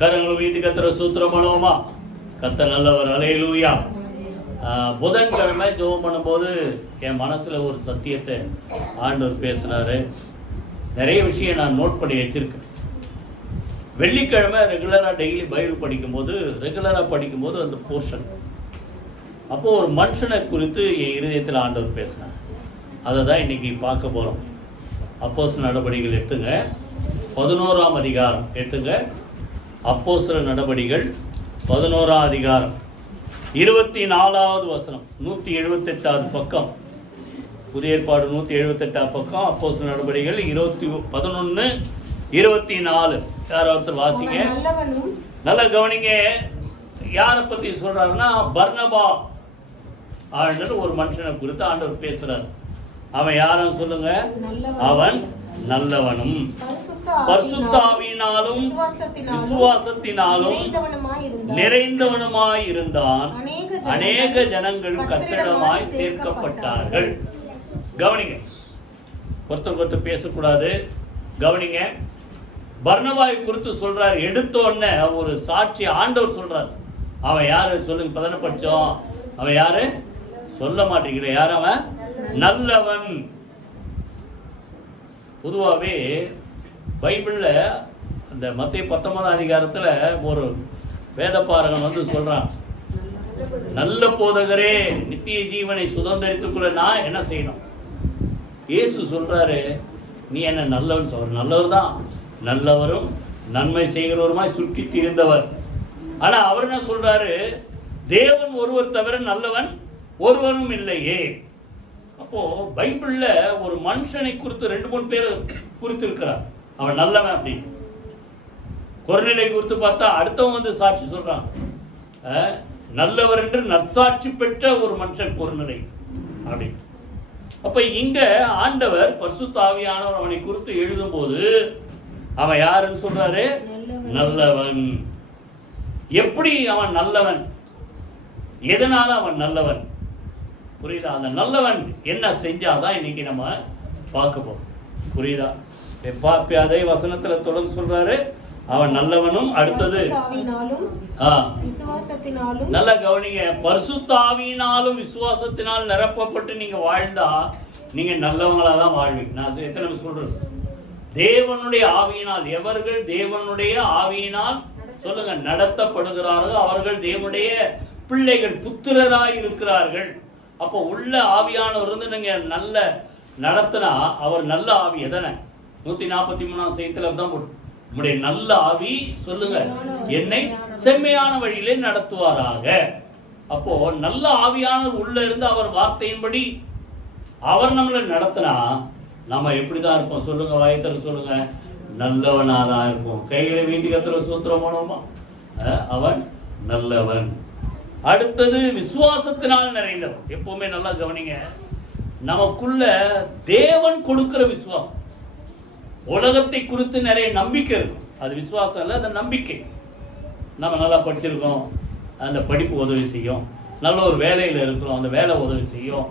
கரங்கள் வீட்டு கத்திர சூத்திரம் பண்ணுவோமா? கத்த நல்லவர், அல்லேலூயா. புதன்கிழமை ஜெபம் பண்ணும்போது என் மனசில் ஒரு சத்தியத்தை ஆண்டவர் பேசுனாரு. நிறைய விஷயம் நான் நோட் பண்ணி வச்சிருக்கேன். வெள்ளிக்கிழமை ரெகுலராக டெய்லி பைபிள் படிக்கும்போது அந்த போர்ஷன் அப்போது ஒரு மனுஷனை குறித்து என் இருதயத்தில் ஆண்டவர் பேசினார். அதை தான் இன்றைக்கி பார்க்க போகிறோம். அப்போஸ்தலர் நடபடிகள் எடுத்துங்க, 11ஆம் அதிகாரம் எடுத்துங்க. அப்போஸ்தலர் நடபடிகள் 11ஆம் அதிகாரம் 24வது வசனம், 178வது பக்கம். புதிய ஏற்பாடு 178வது பக்கம். அப்போஸ்தலர் நடபடிகள் 11:24. யாராவது வாசிங்க, நல்லா கவனிங்க. யாரை பற்றி சொல்றாருன்னா, பர்னபா ஆண்டவர் ஒரு மனுஷனை குறித்து ஆண்டவர் பேசுறார். அவன் யாரும் சொல்லுங்க? அவன் நல்லவனும் பரிசுத்தாவினாலும் விசுவாசத்தினாலும் நிறைந்தவனுமாய் இருந்தான். அநேக ஜனங்கள் கர்த்தரிடமாய் சேர்க்கப்பட்டார்கள். கவனிங்க, ஒருத்தர் பேசக்கூடாது. கவனிங்க, பர்னபாவை குறித்து சொல்றாரு. எடுத்தோடனே ஒரு சாட்சி ஆண்டவர் சொல்றாரு. அவன் யாரு சொல்லுங்க? இப்பதானே படிச்சோம். அவன் யாரு சொல்ல மாட்டேங்கிற? யார் அவன்? நல்லவன். பொதுவாகவே பைபிளில் அந்த மத்தேயு 19ஆம் அதிகாரத்தில் ஒரு வேதபாரகன் சொல்றான், நல்ல போதகரே, நித்திய ஜீவனை சுதந்திரித்துக்குள்ள நான் என்ன செய்யணும்? இயேசு சொல்றாரு, நீ என்ன நல்லவன் சொல்ற? நல்லவர் தான், நல்லவரும் நன்மை செய்கிறவருமாய் சுற்றி திரிந்தவர். ஆனா அவர் என்ன சொல்றாரு? தேவன் ஒருவர் தவிர நல்லவன் ஒருவரும் இல்லையே. அப்போ பைபிள்ல ஒரு மனுஷனை குறித்து 2-3 பேர் குறித்து இருக்கிறார். அவன் நல்லவன் அப்படி. கொர்நேலியை குறித்து பார்த்தா அடுத்தவங்க சாட்சி சொல்றான், நல்லவர் என்று நற்சாட்சி பெற்ற ஒரு மனுஷன் கொர்நேலி அப்படி. அப்ப இங்க ஆண்டவர் பரிசுத்த ஆவியானவர் அவனை குறித்து எழுதும் போது அவன் யாருன்னு சொல்றாரு? நல்லவன். எப்படி அவன் நல்லவன்? எதனால அவன் நல்லவன்? புரியுதா? அந்த நல்லவன் என்ன செஞ்சாதான் இன்னைக்கு நம்ம பார்க்க போறோம். புரியுதா? அதே வசனத்துல தொடர்ந்து சொல்றாரு, அவன் நல்லவனும். அடுத்தது நல்ல கவனிங்க, பரிசுத்தாவியினாலும் விசுவாசத்தினால் நிரப்பப்பட்டு நீங்க வாழ்ந்தா நீங்க நல்லவங்களா தான் வாழ்வீங்க. நான் எத்தனை சொல்றது? தேவனுடைய ஆவியினால், எவர்கள் தேவனுடைய ஆவியினால் சொல்லுங்க நடத்தப்படுகிறார்கள் அவர்கள் தேவனுடைய பிள்ளைகள், புத்திரராய் இருக்கிறார்கள். அப்போ உள்ள ஆவியானவர் இருந்து நீங்க நல்ல நடத்தினா அவர் நல்ல ஆவி. எதனை 143ஆம் சைத்துல தான் உங்களுடைய நல்ல ஆவி சொல்லுங்க என்னை செம்மையான வழியிலே நடத்துவாராக. அப்போ நல்ல ஆவியானவர் உள்ள இருந்து அவர் வார்த்தையின்படி அவர் நம்மளை நடத்தினா நம்ம எப்படிதான் இருப்போம்? சொல்லுங்க, வாய்த்தல சொல்லுங்க, நல்லவனாதான் இருப்போம். கைகளை வீதி கத்திர சூத்திரம் போனோமா? அவன் நல்லவன். அடுத்தது விசுவாசத்தினால் நிறைந்தவன். எப்பவுமே நல்லா கவனிங்க, நமக்குள்ள தேவன் கொடுக்கிற விசுவாசம். உலகத்தை குறித்து நிறைய நம்பிக்கை இருக்கும், அது விசுவாசம் இல்லை, அது நம்பிக்கை. நம்ம நல்லா படிச்சிருக்கோம், அந்த படிப்பு உதவி செய்யும். நல்ல ஒரு வேலையில் இருக்கிறோம், அந்த வேலை உதவி செய்யும்.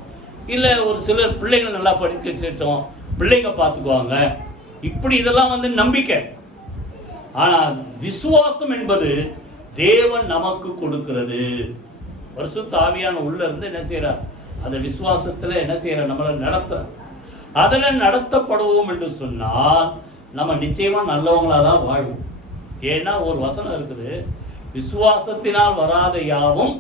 இல்லை ஒரு சிலர் பிள்ளைகள் நல்லா படிக்க வச்சுட்டோம், பிள்ளைங்க பார்த்துக்குவாங்க. இப்படி இதெல்லாம் நம்பிக்கை. ஆனால் விசுவாசம் என்பது தேவன் நமக்கு கொடுக்கிறது. பரிசுத்த ஆவியான உள்ள இருந்து என்ன செய்யறார்? அந்த விசுவாசத்துல என்ன செய்யறார்? நம்மளை நடத்துறார். அதில் நடத்தப்படுவோம் என்று சொன்னால் நம்ம நிச்சயமா நல்லவங்களா தான் வாழ்வோம். ஏன்னா ஒரு வசனம் இருக்குது, விசுவாசத்தினால் வராத யாவும்,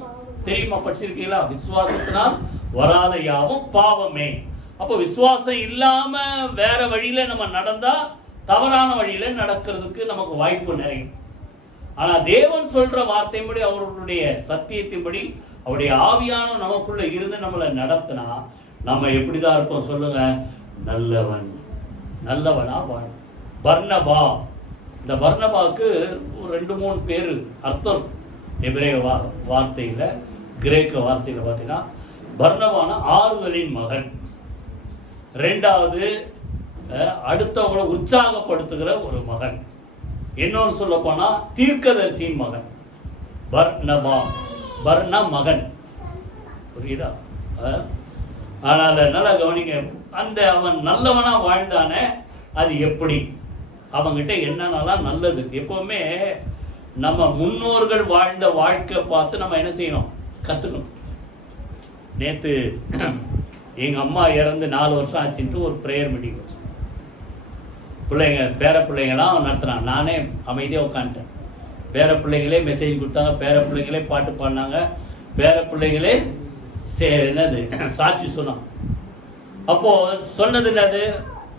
தெரியுமா? படிச்சிருக்கீங்களா? விசுவாசத்தினால் வராத யாவும் பாவமே. அப்போ விசுவாசம் இல்லாம வேற வழியில நம்ம நடந்தா தவறான வழியில நடக்கிறதுக்கு நமக்கு வாய்ப்பு நிறைய. ஆனா தேவன் சொல்ற வார்த்தையின்படி, அவர்களுடைய சத்தியத்தின்படி, அவருடைய ஆவியான நமக்குள்ள இருந்து நம்மளை நடத்தினா நம்ம எப்படிதான் இருப்போம்? சொல்லுங்க, நல்லவன். நல்லவனா வாழ். பர்னபா, இந்த பர்னபாவுக்கு 2-3 பேர் அர்த்தம். எபிரேய வார்த்தையில, கிரேக்க வார்த்தையில பார்த்தீங்கன்னா பர்னபான ஆறுதலின் மகன். 2வது அடுத்தவங்களை உற்சாகப்படுத்துகிற ஒரு மகன். இன்னொன்று சொல்ல போனா தீர்க்கதரிசியின் மகன். பர்னபா, பர்ன மகன். புரியுதா? ஆனால் நல்லா கவனிங்க, அந்த அவன் நல்லவனா வாழ்ந்தானே, அது எப்படி? அவங்கிட்ட என்னென்னலாம் நல்லது? எப்பவுமே நம்ம முன்னோர்கள் வாழ்ந்த வாழ்க்கை பார்த்து நம்ம என்ன செய்யணும், கற்றுக்கணும். நேற்று எங்கள் அம்மா இறந்து 4 வருஷம் ஆச்சுன்ட்டு ஒரு ப்ரேயர் மீட்டிங் வச்சு பிள்ளைங்க பேர பிள்ளைங்களாம் நடத்துனாங்க. நானே அமைதியாக உட்காந்துட்டேன். பேர பிள்ளைங்களே மெசேஜ் கொடுத்தாங்க, பேர பிள்ளைங்களே பாட்டு பாடினாங்க, பேர பிள்ளைங்களே என்னது சாட்சி சொன்னாங்க. அப்போது சொன்னது என்னது,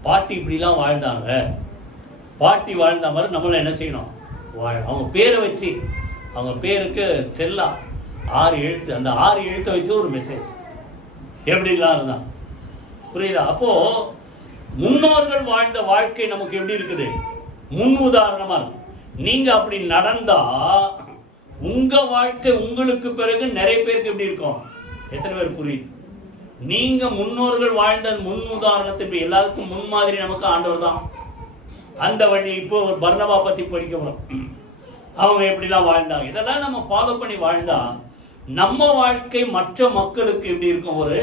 பாட்டி இப்படிலாம் வாழ்ந்தாங்க, பாட்டி வாழ்ந்த மாதிரி நம்மளும் என்ன செய்யணும் அவங்க பேரை வச்சு, அவங்க பேருக்கு ஸ்டெல்லா 6 எழுத்து, அந்த 6 எழுத்தை வச்சு ஒரு மெசேஜ் எப்படிலாம் இருந்தான். புரியுதா? அப்போது முன்னோர்கள் வாழ்ந்த வாழ்க்கை நமக்கு எப்படி இருக்குது, முன் உதாரணமாக இருக்கும். நீங்கள் அப்படி நடந்தால் உங்கள் வாழ்க்கை உங்களுக்கு பிறகு நிறைய பேருக்கு எப்படி இருக்கும். எத்தனை பேர் புரியுது? நீங்கள் முன்னோர்கள் வாழ்ந்த முன் உதாரணத்தை எல்லாருக்கும் முன்மாதிரி நமக்கு ஆண்டவர் தான். அந்த வழி இப்போ ஒரு பர்னபா பற்றி படிக்கணும், அவங்க எப்படிலாம் வாழ்ந்தாங்க, இதெல்லாம் நம்ம ஃபாலோ பண்ணி வாழ்ந்தா நம்ம வாழ்க்கை மற்ற மக்களுக்கு எப்படி இருக்கும், ஒரு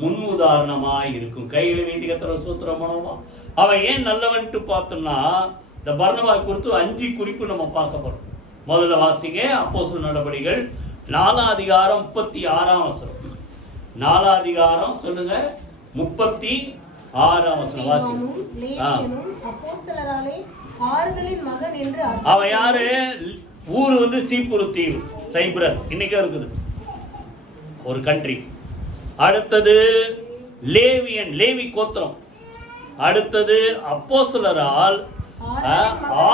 முன் உதாரணமாக இருக்கும். கையில் வீதிகத்திர சூத்திரம் மனோமா அவன் ஏன் நல்லவன்ட்டு பார்த்தோம்னா இந்த பர்னபா குறித்து 5 குறிப்பு நம்ம பார்க்க போறோம். முதல்ல வாசிங்க அப்போஸ்தலர் நடபடிகள் 4ஆம் அதிகாரம் 36ஆம் வசனம். 4ஆம் அதிகாரம் சொல்லுங்க 36ஆம் வசனம் வாசிங்க. அவன் யாரு? ஊர் வந்து சீப்புரு தீவு, சைப்ரஸ், இன்னைக்கும் இருக்குது ஒரு கண்ட்ரி. அடுத்தது லேவியன், லேவி கோத்திரம். அடுத்தது அப்போஸ்தலரால்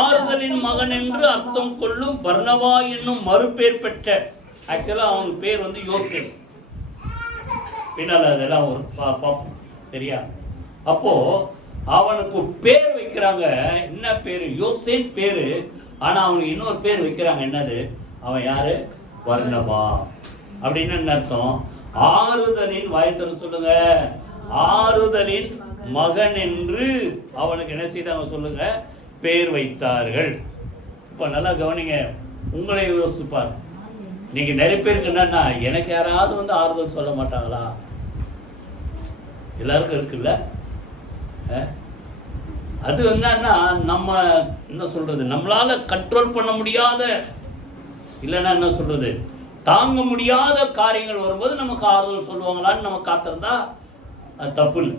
ஆறுதலின் மகன் என்று அர்த்தம் கொள்ளும் பர்னபா என்னும் மறுபேர் பெற்ற, ஆக்சுவலா அவன் பேர் வந்து யோசேப், பின்னால் அதெல்லாம் ஒரு பார்ப்போம், சரியா? அப்போ அவனுக்கு பேர் வைக்கிறாங்க. என்ன பேரு? யோசேன் பேரு. ஆனா அவனுக்கு இன்னொரு பேர் வைக்கிறாங்க. என்னது? அவன் யாரு? பர்னபா. அப்படின்னு என்ன அர்த்தம்? ஆறுதலின், வாயத்தன்னு சொல்லுங்க, ஆறுதலின் மகன் என்று அவனுக்கு என்ன செய்தாங்க சொல்லுங்க, பேர் வைத்தார்கள். இப்போ நல்லா கவனிங்க, உங்களை யோசிப்பார். நீங்க நிறைய பேருக்கு என்னன்னா, எனக்கு யாராவது வந்து ஆறுதல் சொல்ல மாட்டாங்களா? எல்லாருக்கும் இருக்குல்ல. அது என்னன்னா நம்ம என்ன சொல்றது, நம்மளால கண்ட்ரோல் பண்ண முடியாத, இல்லைன்னா என்ன சொல்றது, தாங்க முடியாத காரியங்கள் வரும்போது நமக்கு ஆறுதல் சொல்லுவாங்களான்னு நம்ம காத்திருந்தா அது தப்பு இல்லை.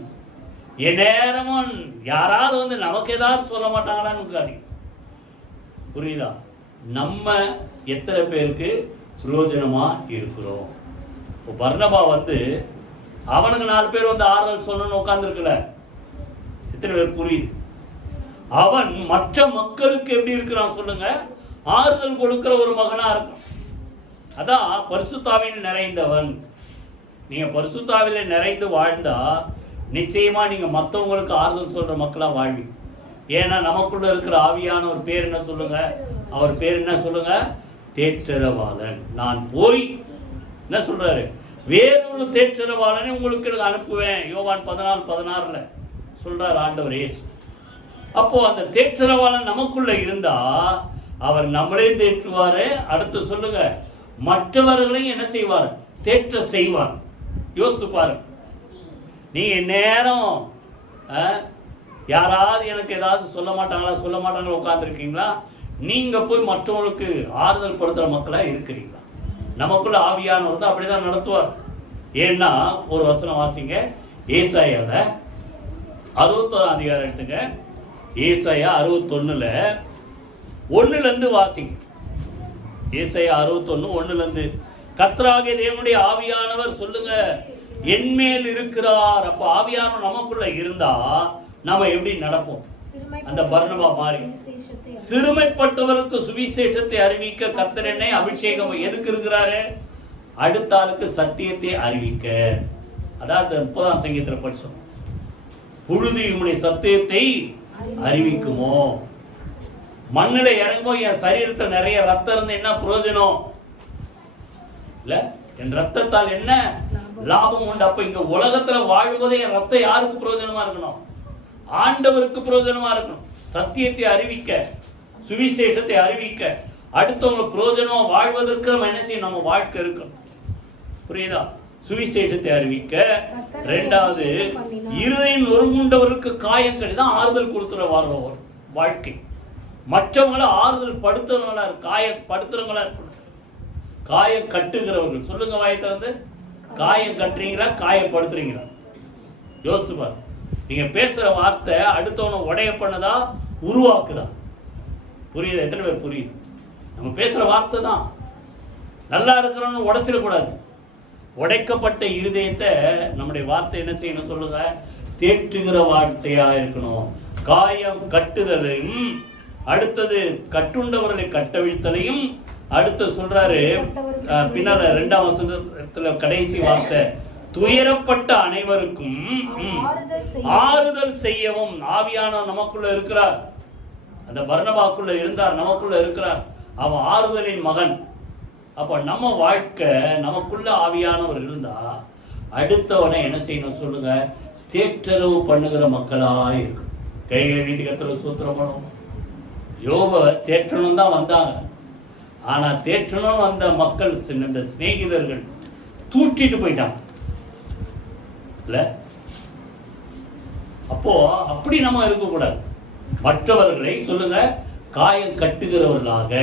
என் நேரமும் யாராவது வந்து நமக்கு ஏதாவது சொல்ல மாட்டாங்களான்னு இருக்காது. புரியுதா? நம்ம எத்தனை பேருக்கு பிரயோஜனமா இருக்கிறோம். பர்னபா வந்து அவனுக்கு 4 பேர் வந்து ஆறுதல் சொல்லணும்னு உட்கார்ந்துருக்கல. எத்தனை பேர் புரியுது? அவன் மற்ற மக்களுக்கு எப்படி இருக்கிறான் சொல்லுங்க, ஆறுதல் கொடுக்கிற ஒரு மகனா இருக்கும். அதான் பரிசுத்தாவியில் நிறைந்தவன். நீங்க பரிசுத்தாவில நிறைந்து வாழ்ந்தா நிச்சயமா நீங்க மற்றவங்களுக்கு ஆறுதல் சொல்ற மக்களா வாழ்வீங்க. ஏன்னா நமக்குள்ள இருக்கிற ஆவியான ஒரு பேர் என்ன சொல்லுங்க, அவர் பேர் என்ன சொல்லுங்க, தேற்றரவாளன். நான் போய் என்ன சொல்றாரு, வேறொரு தேற்றரவாளனை உங்களுக்கு அனுப்புவேன். யோவான் 14:16 சொல்றார் ஆண்டவர் இயேசு. அப்போ அந்த தேற்றரவாளன் நமக்குள்ள இருந்தா அவர் நம்மளே தேற்றுவாரு. அடுத்து சொல்லுங்க, மற்றவர்களையும் என்ன செய்வார், தேற்ற செய்வார். யோசிச்சு பாருங்க. நீங்க நேரம் யாராவது எனக்கு ஏதாவது சொல்ல மாட்டாங்களா உட்கார்ந்துருக்கீங்களா? நீங்க போய் மற்றவங்களுக்கு ஆறுதல் படுத்துற மக்களா இருக்கிறீங்களா? நமக்குள்ள ஆவியானவர் தான் அப்படிதான் நடத்துவார். ஏன்னா ஒரு வசனம் வாசிங்க, ஏசாயால 61ஆம் அதிகாரம் எடுத்துங்க. ஏசாயா 61ல 1 வாசிங்க. ஏசாயா 61:1 கர்த்தராகிய தேவனுடைய ஆவியானவர் சொல்லுங்க என்மேல் இருக்கிறார். அப்ப ஆவியானவர் நமக்குள்ள இருந்தா நாம எப்படி நடப்போம்? அந்த பர்னபா மாதிரி சிறுமைப்பட்டவருக்கு சுவிசேஷத்தை அறிவிக்க கர்த்தர் என்னை அபிஷேகம் எதுக்கு இருக்கிறாரு? அடுத்த ஆளுக்கு சத்தியத்தை அறிவிக்க. அதாவது 30ஆம் சங்கீதத்தில் படிச்சோம், புழுதி உம்முடைய சத்தியத்தை அறிவிக்குமோ. மண்ணில இறங்கும் என் சரீரத்தில் நிறைய ரத்தம் இருந்து என்ன பிரயோஜனம் இல்ல? என் ரத்தத்தால் என்ன லாபம் உண்டு? அப்ப இங்க உலகத்துல வாழும்போதே என் ரத்தம் யாருக்கு பிரயோஜனமா இருக்கணும்? ஆண்டவருக்கு பிரயோஜனமா இருக்கணும். சத்தியத்தை அறிவிக்க, சுவிசேஷத்தை அறிவிக்க, அடுத்தவங்க பிரயோஜனமா வாழ்வதற்கு நம்ம என்ன செய்யணும்? நம்ம வாழ்க்கை இருக்கணும். புரியுதா? சுவிசேஷத்தை அறிவிக்க. 2வது, இருதயம் நொறுங்குண்டவருக்கு காயங்கள் தான் ஆறுதல் கொடுத்துற வாழ்க்கை. மற்றவங்களை ஆறுதல் படுத்துறவங்களா, காயப்படுத்துறவங்களா இருக்கணும். காயம் கட்டுகிறவர்கள். சொல்லுங்க வாயை திறந்து. காயம் கட்டுறீங்களா, காயப்படுத்துறீங்களா? யோசிச்சு பாரு. நீங்க பேசுற வார்த்தை அடுத்தவனை உடைய பண்ணதா, உருவாக்குதா? புரியுது? எத்தனை பேர் புரியுது? நம்ம பேசுற வார்த்தை தான். நல்லா இருக்கிறவன்னு உடைச்சிடக்கூடாது. உடைக்கப்பட்ட இருதயத்தை நம்முடைய வார்த்தை என்ன செய்யணும் சொல்லுங்க? தேற்றுகிற வார்த்தையா இருக்கணும். காயம் கட்டுதலையும், அடுத்தது கட்டுண்டவர்களை கட்டவிழ்த்தலையும், அடுத்து சொல்றாரு பின்னால 2ஆம் வசனத்துல கடைசி வார்த்தை, துயரப்பட்ட அனைவருக்கும் ஆறுதல் செய்யவும். ஆவியான நமக்குள்ள இருக்கிறார். அந்த பர்னபாக்குள்ள இருந்தார், நமக்குள்ள இருக்கிறார். அவன் ஆறுதலின் மகன். அப்ப நம்ம வாழ்க்கை, நமக்குள்ள ஆவியானவர் இருந்தா அடுத்தவனை என்ன செய்யணும் சொல்லுங்க? தேற்றரவு பண்ணுகிற மக்களா இருக்கும். கைகளை வீதி கத்துற சூத்திரம் பண்ணும். யோப தேற்றணும் தான் வந்தாங்க. ஆனா தேற்றணும் வந்த மக்கள், இந்த சிநேகிதர்கள் தூற்றிட்டு போயிட்டாங்க இல்ல? அப்போ அப்படி நம்ம இருக்கக்கூடாது. மற்றவர்களை சொல்லுங்க காயம் கட்டுகிறவர்களாக,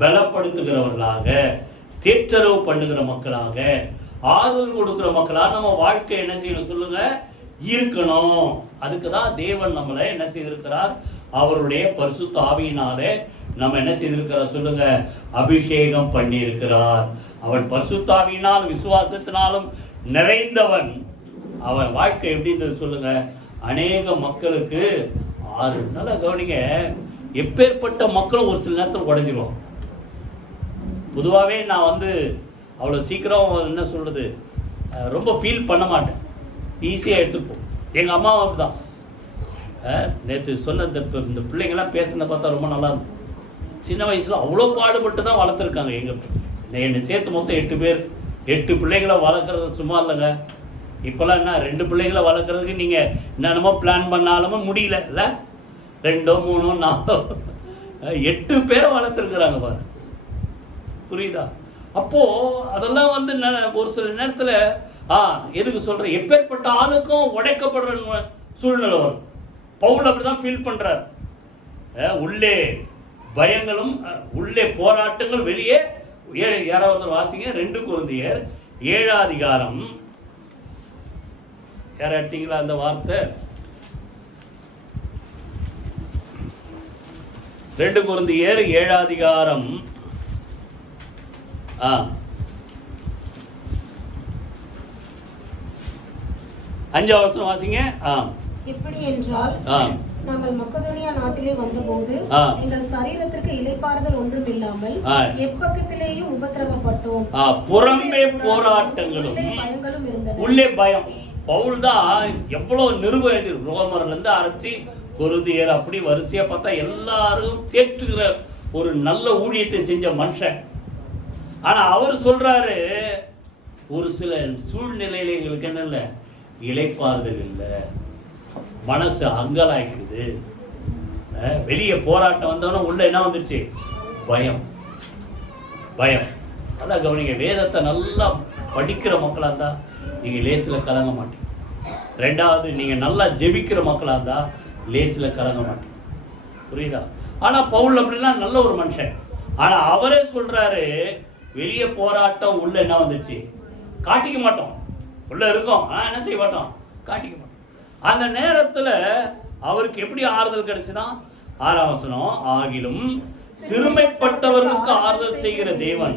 பலப்படுத்துகிறவர்களாக, தேற்றரவு பண்ணுகிற மக்களாக, ஆறுதல் கொடுக்கிற மக்களாக நம்ம வாழ்க்கை என்ன செய்யணும் சொல்லுங்க? இருக்கணும். அதுக்கு தான் தேவன் நம்மளை என்ன செய்திருக்கிறார்? அவருடைய பரிசுத்த ஆவியினாலே நம்ம என்ன செய்திருக்கிறார் சொல்லுங்க? அபிஷேகம் பண்ணி இருக்கிறார். அவன் பரிசுத்த ஆவியினாலும் விசுவாசத்தினாலும் நிறைந்தவன். அவன் வாழ்க்கை எப்படி இருந்தது சொல்லுங்க? அநேக மக்களுக்கு ஆறு. நல்லா கவனிங்க. எப்பேற்பட்ட மக்களும் ஒரு சில நேரத்தில் உடைஞ்சிருவான். பொதுவாகவே நான் அவ்வளோ சீக்கிரம் என்ன சொல்கிறது, ரொம்ப ஃபீல் பண்ண மாட்டேன். ஈஸியாக எடுத்துகிட்டு போ. எங்கள் அம்மாவும் அப்படி தான். நேற்று சொன்ன இந்த பிள்ளைங்கள்லாம் பேசுனதை பார்த்தா ரொம்ப நல்லா இருக்கும். சின்ன வயசில் அவ்வளோ பாடுபட்டு தான் வளர்த்துருக்காங்க. என்னை சேர்த்து மொத்தம் 8 பேர். 8 பிள்ளைங்களை வளர்க்குறது சும்மா இல்லைங்க. இப்போல்லாம் என்ன 2 பிள்ளைங்களை வளர்க்குறதுக்கு நீங்கள் என்னென்னமோ பிளான் பண்ணாலுமே முடியல இல்லை? 2, 3, 4, 8 பேரை வளர்த்துருக்குறாங்க பாரு. புரியுதா? அப்போது அதெல்லாம் ஒரு சில நேரத்தில் எதுக்கு சொல்கிறேன், எப்பேற்பட்ட ஆளுக்கும் உடைக்கப்படுற சூழ்நிலை வரும். பவுல் அப்படி தான் ஃபீல் பண்ணுறார். உள்ளே பயங்களும் உள்ளே போராட்டங்கள், வெளியே யாராவது வாசிங்க 2 கொரிந்தியர் 7ஆம் அதிகாரம். யார் எடுத்தீங்களா அந்த வார்த்தை? 2 கொரிந்தியர் 7ஆம் அதிகாரம் 5ஆம் வசனம் வாசிங்க. எப்படி என்றால், நாங்கள் மக்கதோனியா நாட்டிலே வந்தபோது எங்கள் சரீரத்திற்கு இளைப்பாறுதல் ஒன்றும் இல்லாமல் எப்பக்கத்திலேயும் உபத்திரவப்பட்டோம். புறம்பே போராட்டங்களும் பயங்களும் இருந்தன, உள்ளே பயம். பவுல் தான் எவ்வளவு நிருபம், ரோமர்ல இருந்து ஆரம்பிச்சு கொரிந்தியர் அப்படி வரிசையா பார்த்தா எல்லாரும் தேற்றுகிற ஒரு நல்ல ஊழியத்தை செஞ்ச மனுஷன். ஆனா அவர் சொல்றாரு, ஒரு சில சூழ்நிலையில எங்களுக்கு என்ன இல்லை, இளைப்பாறுதல் இல்லை, மனசு அங்கலாய்க்குது. வெளியே போராட்டம் வந்தோன்னா உள்ள என்ன வந்துருச்சு? பயம். பயம். அதான் கவனிங்க. வேதத்தை நல்லா படிக்கிற மக்களாக இருந்தால் நீங்கள் லேசில் கலங்க மாட்டீங்க. 2வது, நீங்கள் நல்லா ஜெபிக்கிற மக்களாக இருந்தால் லேசில் கலங்க மாட்டீங்க. புரியுதா? ஆனால் பவுல் அப்படிலாம் நல்ல ஒரு மனுஷன். ஆனால் அவரே சொல்கிறாரு, வெளியே போராட்டம், உள்ள என்ன வந்துச்சு? காட்டிக்க மாட்டோம். உள்ள இருக்கோம், என்ன செய்ய மாட்டோம்? காட்டிக்க மாட்டோம். அந்த நேரத்தில் அவருக்கு எப்படி ஆறுதல் கிடைச்சுன்னா, 6ஆம் வசனம், ஆகிலும் சிறுமைப்பட்டவர்களுக்கு ஆறுதல் செய்கிற தேவன்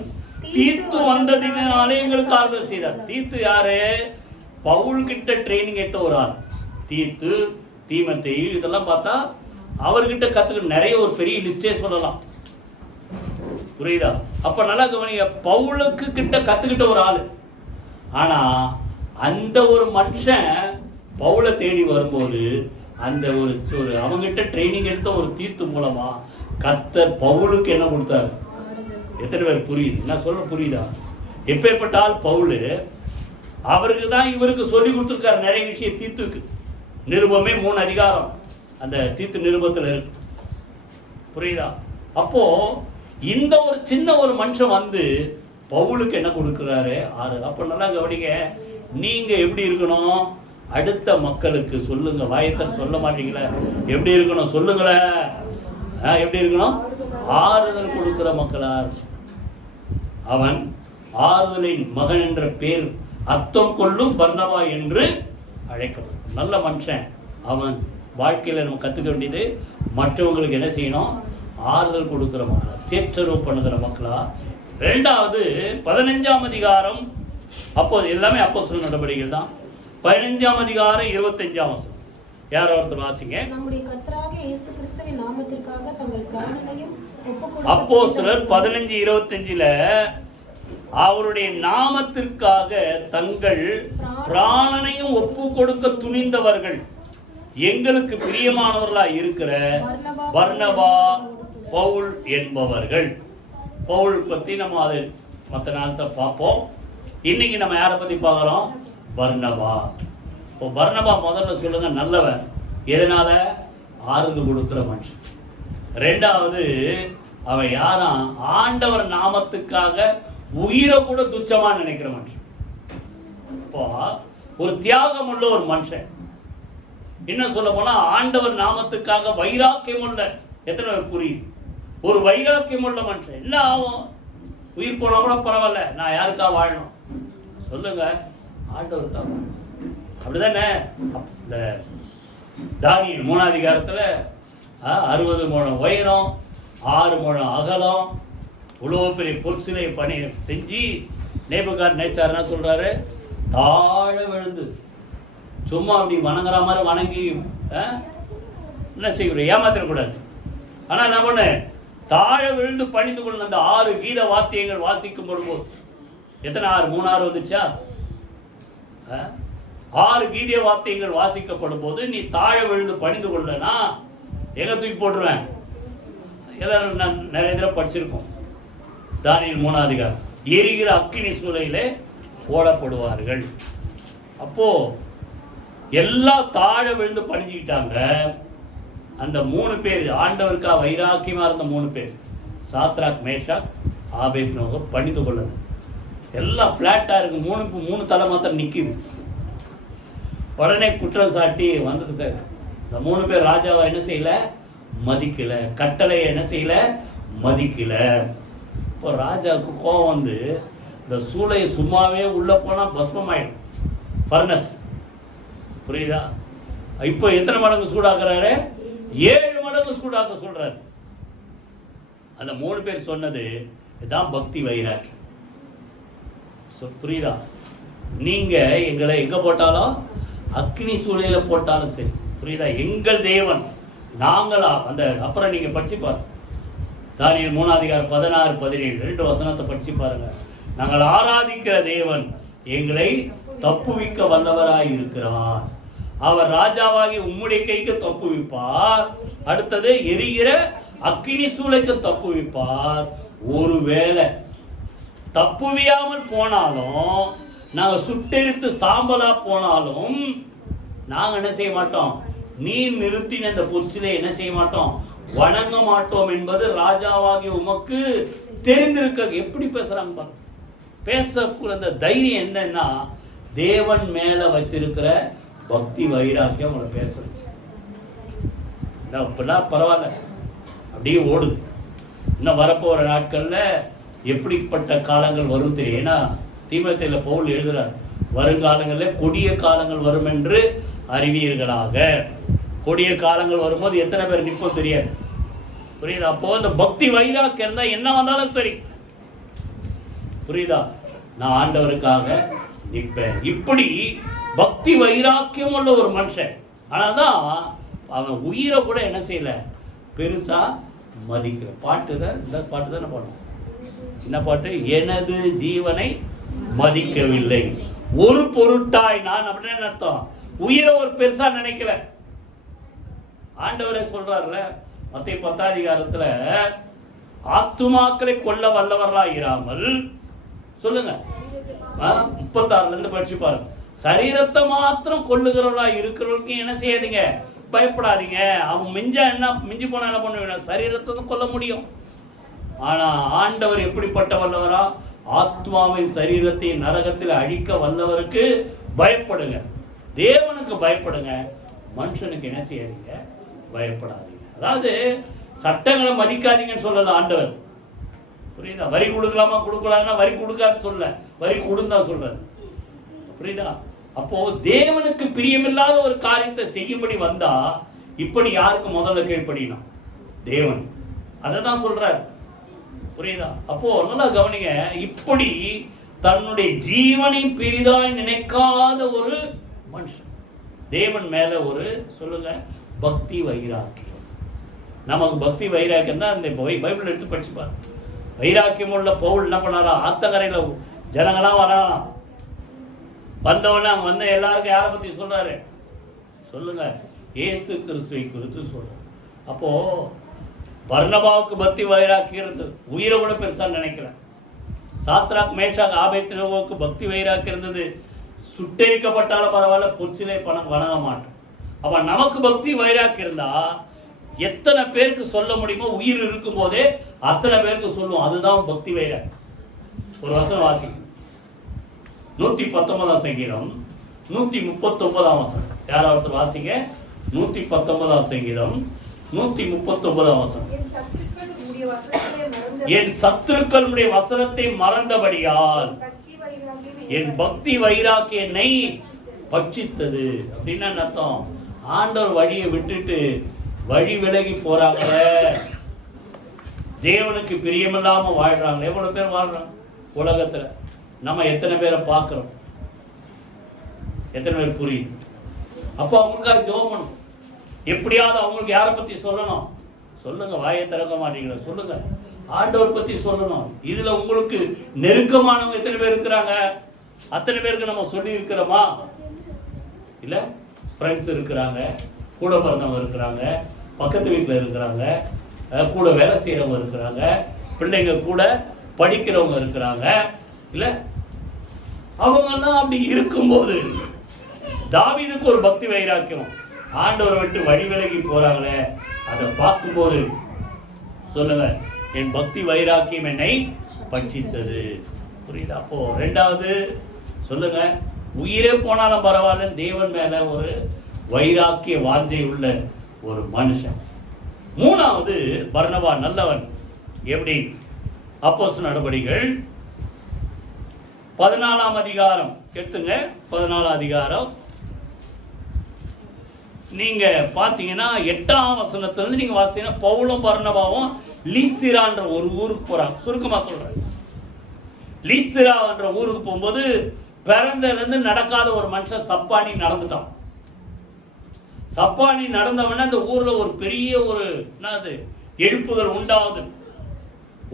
தீத்து வந்ததினாலே எங்களுக்கு ஆறுதல் செய்தார். தீத்து யாரு? பவுல் கிட்ட ட்ரைனிங் எடுத்த ஒரு ஆள். தீத்து, தீமோத்தேயு இதெல்லாம் பார்த்தா அவர்கிட்ட கத்துக்கிட்ட நிறைய ஒரு பெரிய லிஸ்டே சொல்லலாம். புரியுதா? அப்ப நல்லா கவனிங்க. பவுலுக்கு கிட்ட கத்துக்கிட்ட ஒரு ஆளு. ஆனா அந்த ஒரு மனுஷன் பவுலை தேடி வரும்போது அந்த ஒரு அவங்கிட்ட ட்ரைனிங் எடுத்த ஒரு தீத்து மூலமா கர்த்தர் பவுலுக்கு என்ன கொடுத்தாரு? எத்தனை பேர் புரியுது? நான் சொல்ல புரியுதா? எப்பேற்பட்ட ஆள் பவுல். அவருக்கு தான் இவருக்கு சொல்லி கொடுத்துருக்காரு நிறைய விஷயம். தீத்துக்கு நிருபமே 3 அதிகாரம் அந்த தீத்து நிருபத்தில் இருக்கு. புரியுதா? அப்போ இந்த ஒரு சின்ன ஒரு மனுஷன் பவுலுக்கு என்ன கொடுக்குறாரு? ஆறுதல். அப்போ நல்லா கவனிங்க. நீங்க எப்படி இருக்கணும்? அடுத்த மக்களுக்கு சொல்லுங்க. வாயத்தை சொல்ல மாட்டீங்களே, எப்படி இருக்கணும் சொல்லுங்களேன். எப்படி இருக்கணும்? ஆறுதல் கொடுக்கிற மக்களா. அவன் ஆறுதலின் மகன் என்ற பேர் அர்த்தம் கொள்ளும் பர்னபா என்று அழைக்கப்படும். நல்ல மனுஷன் அவன். வாழ்க்கையில் நம்ம கற்றுக்க வேண்டியது மற்றவங்களுக்கு என்ன செய்யணும்? ஆறுதல் கொடுக்குற மக்களா, தேற்றரவு பண்ணுகிற மக்களா. ரெண்டாவது 15ஆம் அதிகாரம், அப்போது எல்லாமே அப்போஸ்தலர் நடவடிக்கைகள் தான். 15ஆம் அதிகாரம் 25ஆம் வசனம். யாரோ ஒருத்தர் வாசிங்க. நம்முடைய கர்த்தராகிய இயேசு கிறிஸ்துவின் நாமத்திற்காக தங்கள் பிராணனையும் அப்போஸ்தலர் 15:25 அவருடைய நாமத்திற்காக தங்கள் பிராணனையும் ஒப்பு கொடுக்க துணிந்தவர்கள் எங்களுக்கு பிரியமானவர்களா இருக்கிற பர்னபா, பவுல் என்பவர்கள். பவுல் பத்தி நம்ம அது மற்ற நாளத்தை பார்ப்போம். இன்னைக்கு நம்ம யாரை பத்தி பார்க்குறோம்? பர்னபா. இப்போ பர்னபா முதல்ல சொல்லுங்க, நல்லவன். எதனால? ஆறுதல் கொடுக்குற மனுஷன். ரெண்டாவது, அவன் யாராம்? ஆண்டவர் நாமத்துக்காக உயிரை கூட துச்சமா நினைக்கிற மனுஷன். இப்போ ஒரு தியாகம் உள்ள ஒரு மனுஷன். என்ன சொல்ல போனா ஆண்டவர் நாமத்துக்காக வைராக்கியம் உள்ள, எத்தனை பேர் புரியுது? ஒரு வைராக்கியம் உள்ள மனுஷன். என்ன ஆகும்? உயிர் போனா கூட பரவாயில்ல, நான் யாருக்கா வாழணும்? சொல்லுங்க, ஆண்டவருக்கா. அப்படிதானே? இந்த தானியேல் 3ஆம் அதிகாரத்துல 60 முழம் உயரம், 6 முழம் அகலம், உலக பெரிய பொற்சிலை பணி செஞ்சு நேபுகாத்நேச்சார் என்ன சொல்றாரு? தாழ விழுந்து சும்மா அப்படி வணங்குற மாதிரி வணங்கி என்ன செய்ய, ஏமாத்திடக்கூடாது. ஆனால் என்ன பண்ணு? தாழ விழுந்து பணிந்து கொள்ள அந்த 6 கீத வாத்தியங்கள் வாசிக்கும் பொழுது எத்தனை 6? 3 6 வந்துச்சா? 6 கீத வாத்தியங்கள் வாசிக்கப்படும் போது நீ தாழ விழுந்து பணிந்து கொள்ளனா எங்க தூக்கி போட்டுருவேன். எல்லாரும் நான் நிறைய தடவை படிச்சிருக்கோம். தானியேல் 3ஆம் அதிகாரம். எரிகிற அக்கினி சூளையிலே போடப்படுவார்கள். அப்போ எல்லாம் தாழ விழுந்து பணிஞ்சுக்கிட்டாங்க. அந்த 3 பேர் ஆண்டவருக்கா வைராக்கியமா இருந்த 3 பேர், சாத்ராக், மேஷாக், ஆபேத்நேகோ பணிந்து கொள்ளணும். எல்லாம் பிளாட்டா இருக்கு. 3 தலை மாத்திரம் நிக்குது. உடனே குற்றம் சாட்டி வந்தது சார். இந்த 3 பேர் ராஜாவை என்ன செய்யல? மதிக்கல. கட்டளையை என்ன செய்யல? மதிக்கல. இப்போ ராஜாவுக்கு கோபம் வந்து இந்த சூளையை சும்மாவே உள்ள போனா பஸ்மமாயிடும். ஃபர்னஸ். புரியுதா? இப்போ எத்தனை மடங்கு சூடாக்குறாரு? 7 மடங்கு சூடாக்க சொல்றாரு. அந்த 3 பேர் சொன்னது இதான் பக்தி வைராக்கியம். புரியுதா? நீங்க எங்களை எங்க போட்டாலும், அக்னி சூளையில போட்டாலும் சரி, புரியுதா? எங்கள் தேவன் நாங்களா அந்த அப்புறம் நீங்க படிச்சு பாருங்க. தானியேல் 3ஆம் அதிகாரம் 16 17 2 வசனத்தை படிச்சு பாருங்க. நாங்கள் ஆராதிக்கிற தேவன் எங்களை தப்புவிக்க வல்லவராய் இருக்கிறார். அவர் ராஜாவாகி உம்முடைய கைக்கு தப்புவிப்பார். அடுத்தது எரிகிற அக்கினி சூளைக்கு தப்புவிப்பார். ஒருவேளை தப்புவியாமல் போனாலும், நாங்க சுட்டெரித்து சாம்பலா போனாலும் நாங்க என்ன செய்ய மாட்டோம்? நீ நிறுத்தின இந்த பொற்சிலை என்ன செய்ய மாட்டோம்? வணங்க மாட்டோம் என்பது ராஜாவாகி உமக்கு தெரிந்திருக்க. எப்படி பேசுறாங்க பாருங்க. பேசக்கூட அந்த தைரியம் என்னன்னா, தேவன் மேல வச்சிருக்கிற பக்தி வைராக்கியம் அவங்களை பேச வச்சு. இப்பெல்லாம் பரவாயில்ல, அப்படியே ஓடுது. இன்னும் வரப்போற நாட்கள்ல எப்படிப்பட்ட காலங்கள் வரும் தெரியும். ஏன்னா தீமோத்தேயுல பவுல் எழுதுறார், வருங்காலங்களில் கொடிய காலங்கள் வரும் என்று அறிவீர்களாக. கொடிய காலங்கள் வரும்போது எத்தனை பேர் நிற்போம் தெரியாது. புரியுதா? அப்போ அந்த பக்தி வைராக்கியம் இருந்தா என்ன வந்தாலும் சரி, புரியுதா? நான் ஆண்டவருக்காக நிற்பேன். இப்படி பக்தி வைராக்கியம் உள்ள ஒரு மனுஷன். ஆனால்தான் அவன் உயிரை கூட என்ன செய்யல? பெருசா மதிக்கிற பாட்டு தான். இந்த பாட்டு தானே பாடும். என்ன பாட்டு? எனது ஜீவனை மதிக்கவில்லை ஒரு பொருட்டாய் நான். அப்படின்னு அர்த்தம், உயிரை ஒரு பெருசா நினைக்கல. ஆண்டவரே சொல்றாருல மத்தேயு 10ஆம் அதிகாரத்துல, ஆத்துமாக்களை கொல்ல வல்லவர்களா இராமல், சொல்லுங்க 36 இருந்து படிச்சு பாருங்க. சரீரத்தை மாத்திரம் கொல்லுகிறவர்களா இருக்கிறவர்களுக்கு என்ன செய்யாதீங்க? பயப்படாதீங்க. அவன் மிஞ்சி போனா என்ன பண்ணுவீங்க? சரீரத்தை கொல்ல முடியும். ஆனா ஆண்டவர் எப்படிப்பட்ட வல்லவரா? ஆத்மாவின் சரீரத்தை நரகத்தில் அழிக்க வல்லவருக்கு பயப்படுங்க. தேவனுக்கு பயப்படுங்க. மனுஷனுக்கு என்ன செய்யாதீங்க? பயப்படாதீங்க. அதாவது சட்டங்களை மதிக்காதீங்கன்னு சொல்லல ஆண்டவர். புரியுதா? வரி கொடுக்கலாமா கொடுக்கலாம்னா வரி கொடுக்காது சொல்ல, வரி கொடுந்தா சொல்றாரு. புரியுதா? அப்போ தேவனுக்கு பிரியமில்லாத ஒரு காரியத்தை செய்யும்படி வந்தா இப்படி யாருக்கு முதல்ல கீழ்ப்படியணும்? தேவன். அதை தான் சொல்றாரு. புரியுதா? அப்போ நல்லா கவனிங்க. இப்படி தன்னுடைய ஜீவனை பெரிதாய் நினைக்காத ஒரு மனுஷன், தேவன் மேல ஒரு சொல்லுங்க பக்தி வைராக்கியம். நமக்கு பக்தி வைராக்கியம் தான் இந்த பைபிள் எடுத்து படிச்சுப்பார். வைராக்கியம் உள்ள பவுல் என்ன பண்ணாரா? ஆத்தங்கரையில ஜனங்களாம் வராலாம். வந்தவொடனே அவங்க வந்து எல்லாருக்கும் யாரை பத்தி சொல்றாரு? சொல்லுங்க, இயேசு கிறிஸ்துவை குறித்து சொல்றாரு. அப்போ பர்னபாவுக்கு பக்தி வைராக்கியம் உயிரை கூட பெருசா நினைக்கல. சாத்ராக் மேஷாக் ஆபேத்நேகோவுக்கு பக்தி வைராக்கியம் இருந்தது. சுட்டெரிக்கப்பட்டாலும் பரவாயில்ல, பொற்சிலை பணம் வணங்க மாட்டோம். அப்ப நமக்கு பக்தி வைராக்கியம் இருந்தா எத்தனை பேருக்கு சொல்ல முடியுமோ உயிர் இருக்கும் போதே அத்தனை பேருக்கு சொல்லுவோம். அதுதான் பக்தி வைராக்கியம். ஒரு வசனம் வாசிக்கும், 119 சங்கீதம் 139 வசனம். யாராவது வாசிங்க. 119 சங்கீதம் 139 வசனம். என் சத்துருக்களுடைய வசனத்தை மறந்தபடியால் என் பக்தி வைராக்கியம் என்னை பட்சித்தது. அப்படின்னா அர்த்தம், ஆண்டவர் வழியை விட்டுட்டு வழி விலகி போறாங்க, தேவனுக்கு பிரியமில்லாம வாழ்றாங்க. எவ்வளவு பேர் வாழ்றாங்க உலகத்துல? நம்ம எத்தனை பேரை பார்க்கிறோம்? எத்தனை பேர் புரியுது? அப்போ அவங்களுக்காக ஜெபம் பண்ணணும். எப்படியாவது அவங்களுக்கு யாரை பத்தி சொல்லணும்? சொல்லுங்க. வாயை திறக்க மாட்டீங்களா? சொல்லுங்க. ஆண்டவர் பத்தி சொல்லணும். இதுல உங்களுக்கு நெருக்கமானவங்க எத்தனை பேர் இருக்கிறாங்க? அத்தனை பேருக்கு நம்ம சொல்லி இருக்கிறோமா? இல்ல. ஃப்ரெண்ட்ஸ் இருக்கிறாங்க, கூட பிறந்தவங்க இருக்கிறாங்க, பக்கத்து வீட்டில் இருக்கிறாங்க, கூட வேலை செய்யறவங்க இருக்கிறாங்க, பிள்ளைங்க கூட படிக்கிறவங்க இருக்கிறாங்க. இல்ல, அவங்கெல்லாம் அப்படி இருக்கும்போது தாவீதுக்கு ஒரு பக்தி வைராக்கியம், ஆண்டவரை விட்டு வழி விலகி போறாங்களே, அதை பார்க்கும்போது சொல்லுங்க, என் பக்தி வைராக்கியம் என்னை பட்சித்தது. புரியுதா? அப்போ ரெண்டாவது சொல்லுங்க, உயிரே போனாலும் பரவாயில்ல, தேவன் மேல ஒரு வைராக்கிய வாஞ்சை உள்ள ஒரு மனுஷன். மூணாவது பர்னபா நல்லவன். எப்படி? அப்போஸ்தலர் நடபடிகள் 14 அதிகாரம் எடுத்துங்க. 14 அதிகாரம் நீங்க பாத்தீங்கன்னா 8ஆம் வசனத்திலிருந்து நீங்க வாசித்தீங்கன்னா பவுலும் பர்னபாவும் லீஸ்திரான்ற ஒரு ஊருக்கு போறாங்க. சுருக்கமா சொல்றேன். லீஸ்திரான்ற ஊருக்கு போகும்போது பிறந்ததுல இருந்து நடக்காத ஒரு மனுஷன் சப்பானி நடந்துட்டான். சப்பானி நடந்தவன அந்த ஊர்ல ஒரு பெரிய ஒரு என்னது எழுப்புதல் உண்டாகுது.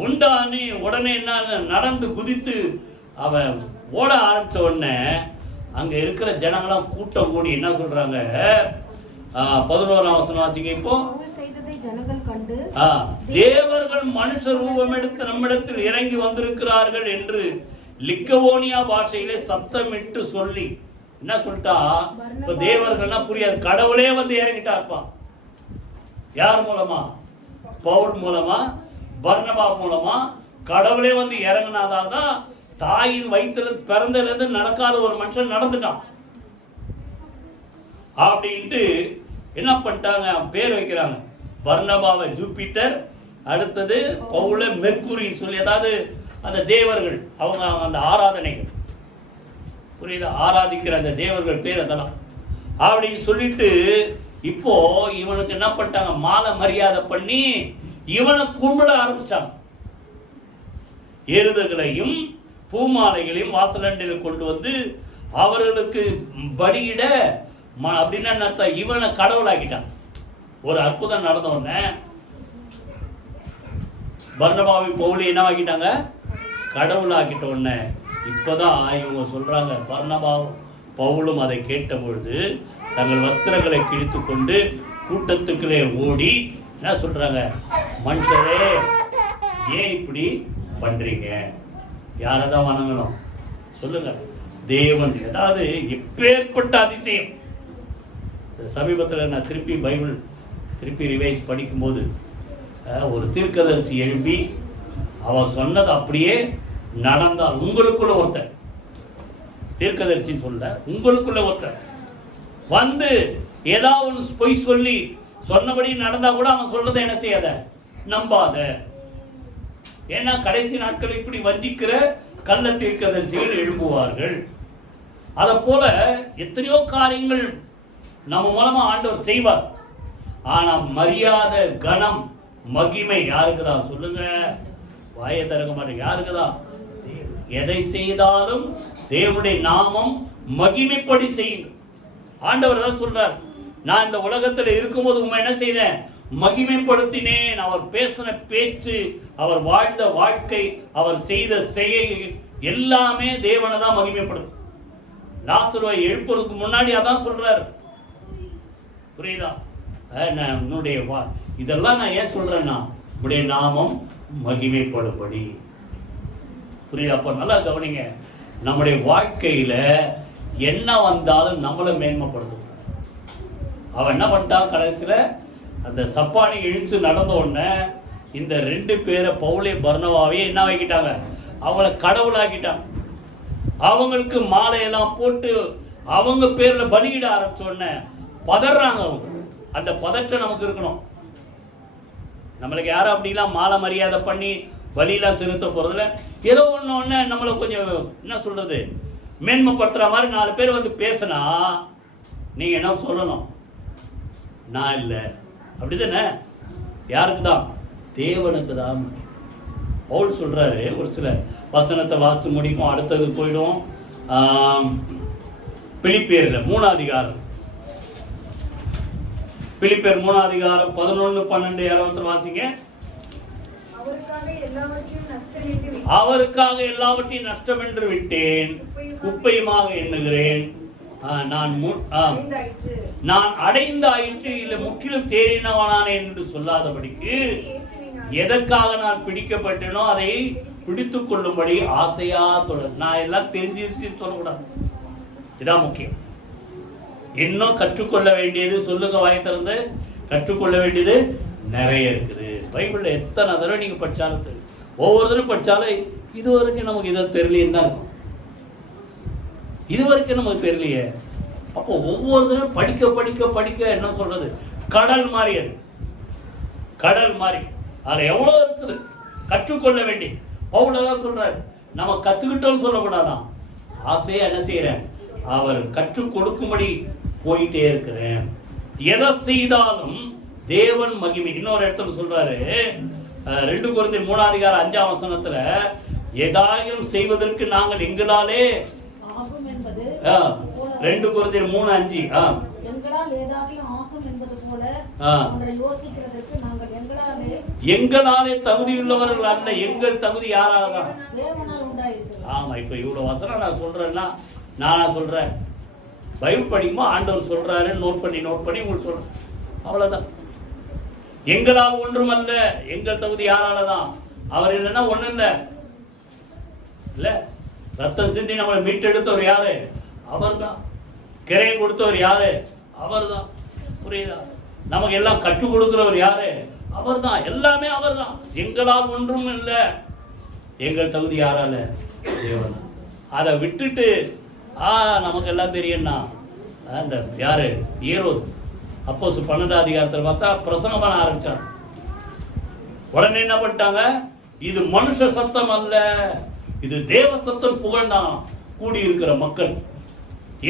உண்டானி உடனே என்ன நடந்து குதித்து அவன் ஓட ஆரம்பிச்ச உடனே அங்க இருக்கிற ஜனங்களாம் கூட்டம் கூடி என்ன சொல்றாங்க? 11ஆம் வசனம் வாசிங்க. இப்போ ஜனங்கள் கண்டு தேவர்கள் மனுஷ ரூபம் எடுத்து நம்மிடத்தில் இறங்கி வந்திருக்கிறார்கள் என்று லிக்கவோனியா பாஷையிலே சத்தமிட்டு சொல்லி என்ன சொல்லிட்டா? இப்ப தேவர்கள்னா புரியாது, கடவுளே வந்து இறங்கிட்டார்ப்பா. யார் மூலமா? பவுல் மூலமா, பர்னபா மூலமா கடவுளே வந்து இறங்கினாதான் தான் தாயின் வயிற்றுல பிறந்ததுல இருந்து நடக்காத ஒரு மனுஷன் நடந்துட்டான். அப்படின்ட்டு என்ன பண்ணிட்டாங்க? பேர் வைக்கிறாங்க. பர்னபாவை ஜூபிட்டர், அடுத்தது பவுல மெர்க்குரின்னு சொல்லி, அதாவது அந்த தேவர்கள் அவங்க அந்த ஆராதனைகள், புரியுதா? ஆராதிக்கிற அந்த தேவர்கள் பேர் அதெல்லாம். அப்படின்னு சொல்லிட்டு இப்போ இவனுக்கு என்ன பண்ணிட்டாங்க? மாலை மரியாதை பண்ணி இவனை கும்பிட ஆரம்பிச்சாங்க. எருதுகளையும் பூமாலைகளையும் வாசலண்டில் கொண்டு வந்து அவர்களுக்கு பலியிட அப்படின்னா அர்த்தம், இவனை கடவுளாக்கிட்டான். ஒரு அற்புதம் நடந்த உடனே பர்னபாவை பவுலை என்ன ஆக்கிட்டாங்க? கடவுளாக்கிட்ட உடனே இப்பதான் இவங்க சொல்றாங்க, பர்னபாவும் பவுலும் அதை கேட்ட பொழுது தங்கள் வஸ்திரங்களை கிழித்து கொண்டு கூட்டத்துக்குள்ளே ஓடி என்ன சொல்றாங்க? மனுஷரே, ஏன் இப்படி பண்றீங்க? யாரதான் வணங்கணும்? சொல்லுங்க. தேவன். ஏதாவது எப்பேற்பட்ட அதிசயம். சமீபத்தில் நான் திருப்பி ரிவைஸ் படிக்கும்போது ஒரு தீர்க்கதரிசி எழுப்பி அவன் சொன்னது அப்படியே நடந்தால், உங்களுக்குள்ள ஒருத்தர், தீர்க்கதரிசின்னு சொல்ல, உங்களுக்குள்ள ஒருத்தர் வந்து ஏதாவது பொய் சொல்லி சொன்னபடி நடந்தா கூட அவன் சொல்றதை என்ன செய்யாத, நம்பாத. ஏன்னா கடைசி நாட்கள் இப்படி வஞ்சிக்கிற கள்ள தீர்க்கதரிசிகள் எழும்புவார்கள். அத போல எத்தனையோ காரியங்கள் நம்ம மூலமா ஆண்டவர் செய்வார். ஆனா மரியாதை, கனம், மகிமை யாருக்கு தான் சொல்லுங்க? வாயை திறக்க மாட்டேங்க. யாருக்கு தான்? எதை செய்தாலும் தேவனுடைய நாமம் மகிமைப்படி செய்யுங்க. ஆண்டவர் தான் சொல்றார், நான் இந்த உலகத்தில் இருக்கும்போது உண்மை என்ன செய்தேன்? மகிமைப்படுத்தினேன். அவர் பேசின பேச்சு, அவர் வாழ்ந்த வாழ்க்கை, அவர் செய்த செயல் எல்லாமே தேவனை தான் மகிமைப்படுத்தும். லாசருவை எழுப்புறதுக்கு முன்னாடி அதான் சொல்றாரு. புரியுதா? உன்னுடைய இதெல்லாம் நான் ஏன் சொல்றேன்னா, உன்னுடைய நாமம் மகிமைப்படும்படி. புரியுதா? அப்ப நல்லா கவனிங்க. நம்முடைய வாழ்க்கையில என்ன வந்தாலும் நம்மளை மேன்மைப்படுத்தும். அவன் என்ன பண்ணிட்டான்? கடைசியில அந்த சப்பானி இழுத்து நடந்த உடனே இந்த 2 பேரை, பவுலே பர்னபாவே என்ன ஆக்கிட்டாங்க? அவங்கள கடவுளாக்கிட்டாங்க. அவங்களுக்கு மாலையெல்லாம் போட்டு அவங்க பேர்ல பலியிட ஆரம்பிச்ச உடனே பதறாங்க அவங்க. அந்த பதற்றம் நமக்கு இருக்கணும். நம்மளுக்கு யாரும் அப்படிலாம் மாலை மரியாதை பண்ணி பலியெல்லாம் செலுத்த போறதுல ஏதோ ஒன்று நம்மளை கொஞ்சம் என்ன சொல்றது, மேன்மைப்படுத்துற மாதிரி 4 பேர் வந்து பேசினா நீங்க என்ன சொல்லணும்? நான் இல்லை. அப்படிதானே? யாருக்கு தான்? தேவனுக்கு தான். பவுல் சொல்றாரு, ஒரு சில வசனத்தை வாசித்து முடிப்போம், அடுத்தது போயிடும். பிலிப்பியர்ல 3ஆம் அதிகாரம், பிலிப்பியர் 3ஆம் அதிகாரம் 11, 12 யாராவது வாசிங்க. அவருக்காக எல்லாவற்றையும் நஷ்டம் என்று விட்டேன், குப்பையுமாக எண்ணுகிறேன். நான் அடைந்த ஆயிற்று, இல்லை முற்றிலும் தேறினவனானேன் என்று சொல்லாதபடிக்கு எதற்காக நான் பிடிக்கப்பட்டேனோ அதை பிடித்துக் கொள்ளும்படி ஆசையா தொடர். நான் எல்லாம் தெரிஞ்சிருச்சுன்னு சொல்லக்கூடாது. இதான் முக்கியம். இன்னும் கற்றுக்கொள்ள வேண்டியது, சொல்லுங்க வாய் திறந்து, கற்றுக்கொள்ள வேண்டியது நிறைய இருக்குது. பைபிள்ல எத்தனை தடவை நீங்க படிச்சாலும் சரி, ஒவ்வொரு தடவை படிச்சாலும் இது வரைக்கும் நமக்கு இதை தெரியலேன்னு தான் இருக்கும். இது வரைக்கும் நமக்கு தெரியலையே. அப்போ ஒவ்வொரு தடவை படிக்க படிக்க படிக்க என்ன சொல்றது, கடல் மாதிரி. அது கடல் மாதிரி. அதுல எவ்வளவு இருக்குது கற்றுக்கொள்ள வேண்டி. பவுலதான் சொல்றாரு, நம்ம கத்துக்கிட்டோம்னு சொல்லக்கூடாதான், ஆசையா என்ன செய்யறேன், அவர் கற்றுக் கொடுக்கும்படி போயிட்டே இருக்கிறேன். எதை செய்தாலும் தேவன் மகிமை. இன்னொரு இடத்துல சொல்றாரு, 2 கொரிந்தியர் 3ஆம் அதிகாரம் 5ஆம் வசனத்துல, ஏதாயிலும் செய்வதற்கு நாங்கள் எங்களாலே 2 கொரிந்தியர் 3:5 எங்களால் ஏதாகிலும் ஆகும் என்பது போல யோசிக்கிறதற்கு நாங்கள் எங்களாலே தகுதியுள்ளவர்கள் அல்ல. எங்கள் தகுதி யாராலதான்? தேவனால் உண்டாயிருக்கிறது. ஆமா. இப்ப இவ்வளவு வசனம் நான் சொல்றேன்னா, நானா சொல்றேன்? பைபிள் படிக்கும்போது ஆண்டவர் சொல்றாரு, நோட் பண்ணி உங்களுக்கு சொல்றேன். அவ்வளவுதான். எங்களால் ஒன்றும் அல்ல. எங்கள் தகுதி யாராலதான்? அவர் இல்லைன்னா ஒண்ணும் இல்லை. இல்ல, ரத்தம் சிந்தி நம்மளை மீட்டெடுத்தவர் யாரு? அவர் தான். கிரையை கொடுத்தவர் யாரு? அவர் தான். புரியுதா? நமக்கு எல்லாம் கற்றுக் கொடுக்கிறவர் யாரு? அவர் தான். எல்லாமே அவர் தான். எங்களால் ஒன்றும் இல்லை. எங்கள் தகுதி யாரால? தேவன். அதை விட்டுட்டு நமக்கு எல்லாம் தெரியும்னா, அந்த யாரு? ஏரோது. அப்போஸ் 12ஆம் அதிகாரத்தில் பார்த்தா பிரசங்கம் பண்ண ஆரம்பிச்சாங்க. உடனே என்ன பண்ணிட்டாங்க, இது மனுஷ சத்தம் அல்ல, இது தேவ சத்தம் புகழ்ந்தான் கூடி இருக்கிற மக்கள்.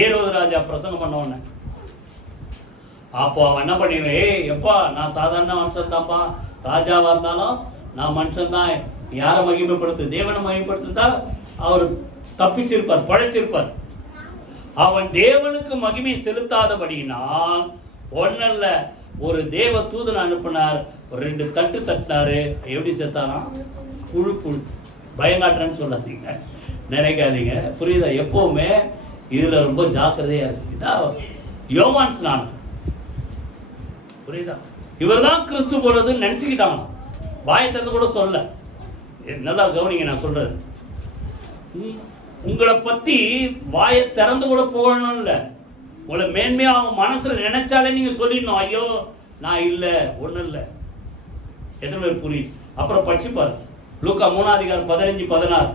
ஏரோது ராஜா பிரசங்கம் பண்ண உடனே அப்போ அவன் என்ன பண்ணிடுவேன், எப்பா நான் சாதாரண மனுஷன் தான்ப்பா, ராஜாவா இருந்தாலும் நான் மனுஷன் தான், யாரை மகிமைப்படுத்து? தேவனை மகிமைப்படுத்துதா அவர் தப்பிச்சிருப்பார், பழைச்சிருப்பார். அவன் தேவனுக்கு மகிமை செலுத்தாதபடினால் ஒன்னல்ல, ஒரு தேவ தூதன் அனுப்பினார், 2 தட்டு தட்டினாரு. எப்படி செத்தானா? புழு. பயங்காட்டுறேன்னு சொல்லாதீங்க, நினைக்காதீங்க. புரியுதா? எப்பவுமே இதுல ரொம்ப ஜாக்கிரதையா இருக்கு. இதான் யோவான் ஸ்நானம். புரியுதா? இவர் தான் கிறிஸ்து போறதுன்னு நினைச்சுக்கிட்டாங்க. வாயை திறந்து கூட சொல்ல. நல்லா கவனிங்க நான் சொல்றது. உங்களை பத்தி வாயை திறந்து கூட போகணும் இல்ல, உங்களை மேன்மையா அவன் மனசுல நினைச்சாலே நீங்க சொல்லிடணும், ஐயோ நான் இல்ல, ஒண்ணும் இல்ல. எத்தனை பேர் புரியுது? அப்புறம் படிச்சுப்பாரு, லூக்கா 3ஆம் அதிகாரம் 15, 16.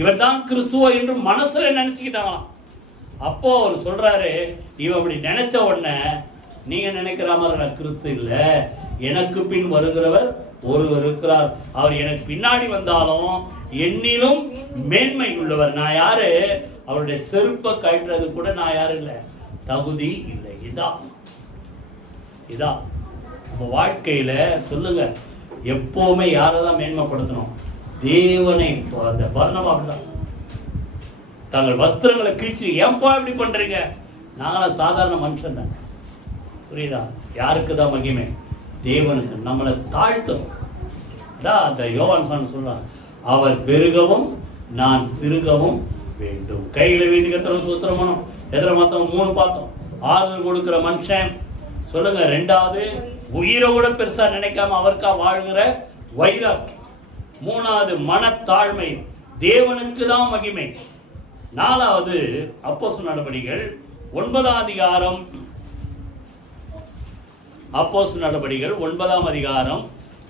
இவர் தான் கிறிஸ்துவ என்று மனசுல நினைச்சுக்கிட்டாங்களாம். அப்போ அவர் சொல்றாரு, இவன் அப்படி நினைச்ச உடனே நீங்க நினைக்கிற மாதிரி நான் கிறிஸ்து இல்லை, எனக்கு பின் வருகிறவர் ஒருவர் இருக்கிறார், அவர் எனக்கு பின்னாடி வந்தாலும் என்னிலும் மேன்மை உள்ளவர். நான் யாரு? அவருடைய செருப்பை கட்டுறது கூட நான் யாரு இல்லை, தகுதி இல்லை. இதான் நம்ம வாழ்க்கையில சொல்லுங்க, எப்பவுமே யாரதான் மேன்மைப்படுத்தணும்? தேவனை. அந்த பர்னபா அப்படிதான் தங்கள் வஸ்திரங்களை கிழிச்சு, ஏன்பா இப்படி பண்றீங்க? நாங்களாம் சாதாரண மனுஷன் தான். புரியுதா? யாருக்கு தான் மகிமை? தேவனுக்கு. நம்மளை தாழ்த்தணும். அந்த யோவான் சொல்றான், அவர் பெருகவும் நான் சிறுகவும் வேண்டும். கையில வீதி கத்திரம் சூத்திரமனும் எதிர மத்தவங்க 3 பார்த்தோம். ஆறுதல் கொடுக்கிற மனுஷன் சொல்லுங்க. 2வது, உயிரை கூட பெருசா நினைக்காம அவருக்கா வாழ்கிற வைராக்கியம். 3வது, மனத்தாழ்மை, தேவனுக்கு தான் மகிமை. 4வது, அப்போஸ்தலர் நடபடிகள் 9ஆம் அதிகாரம், அப்போஸ்தலர் நடபடிகள் 9ஆம் அதிகாரம்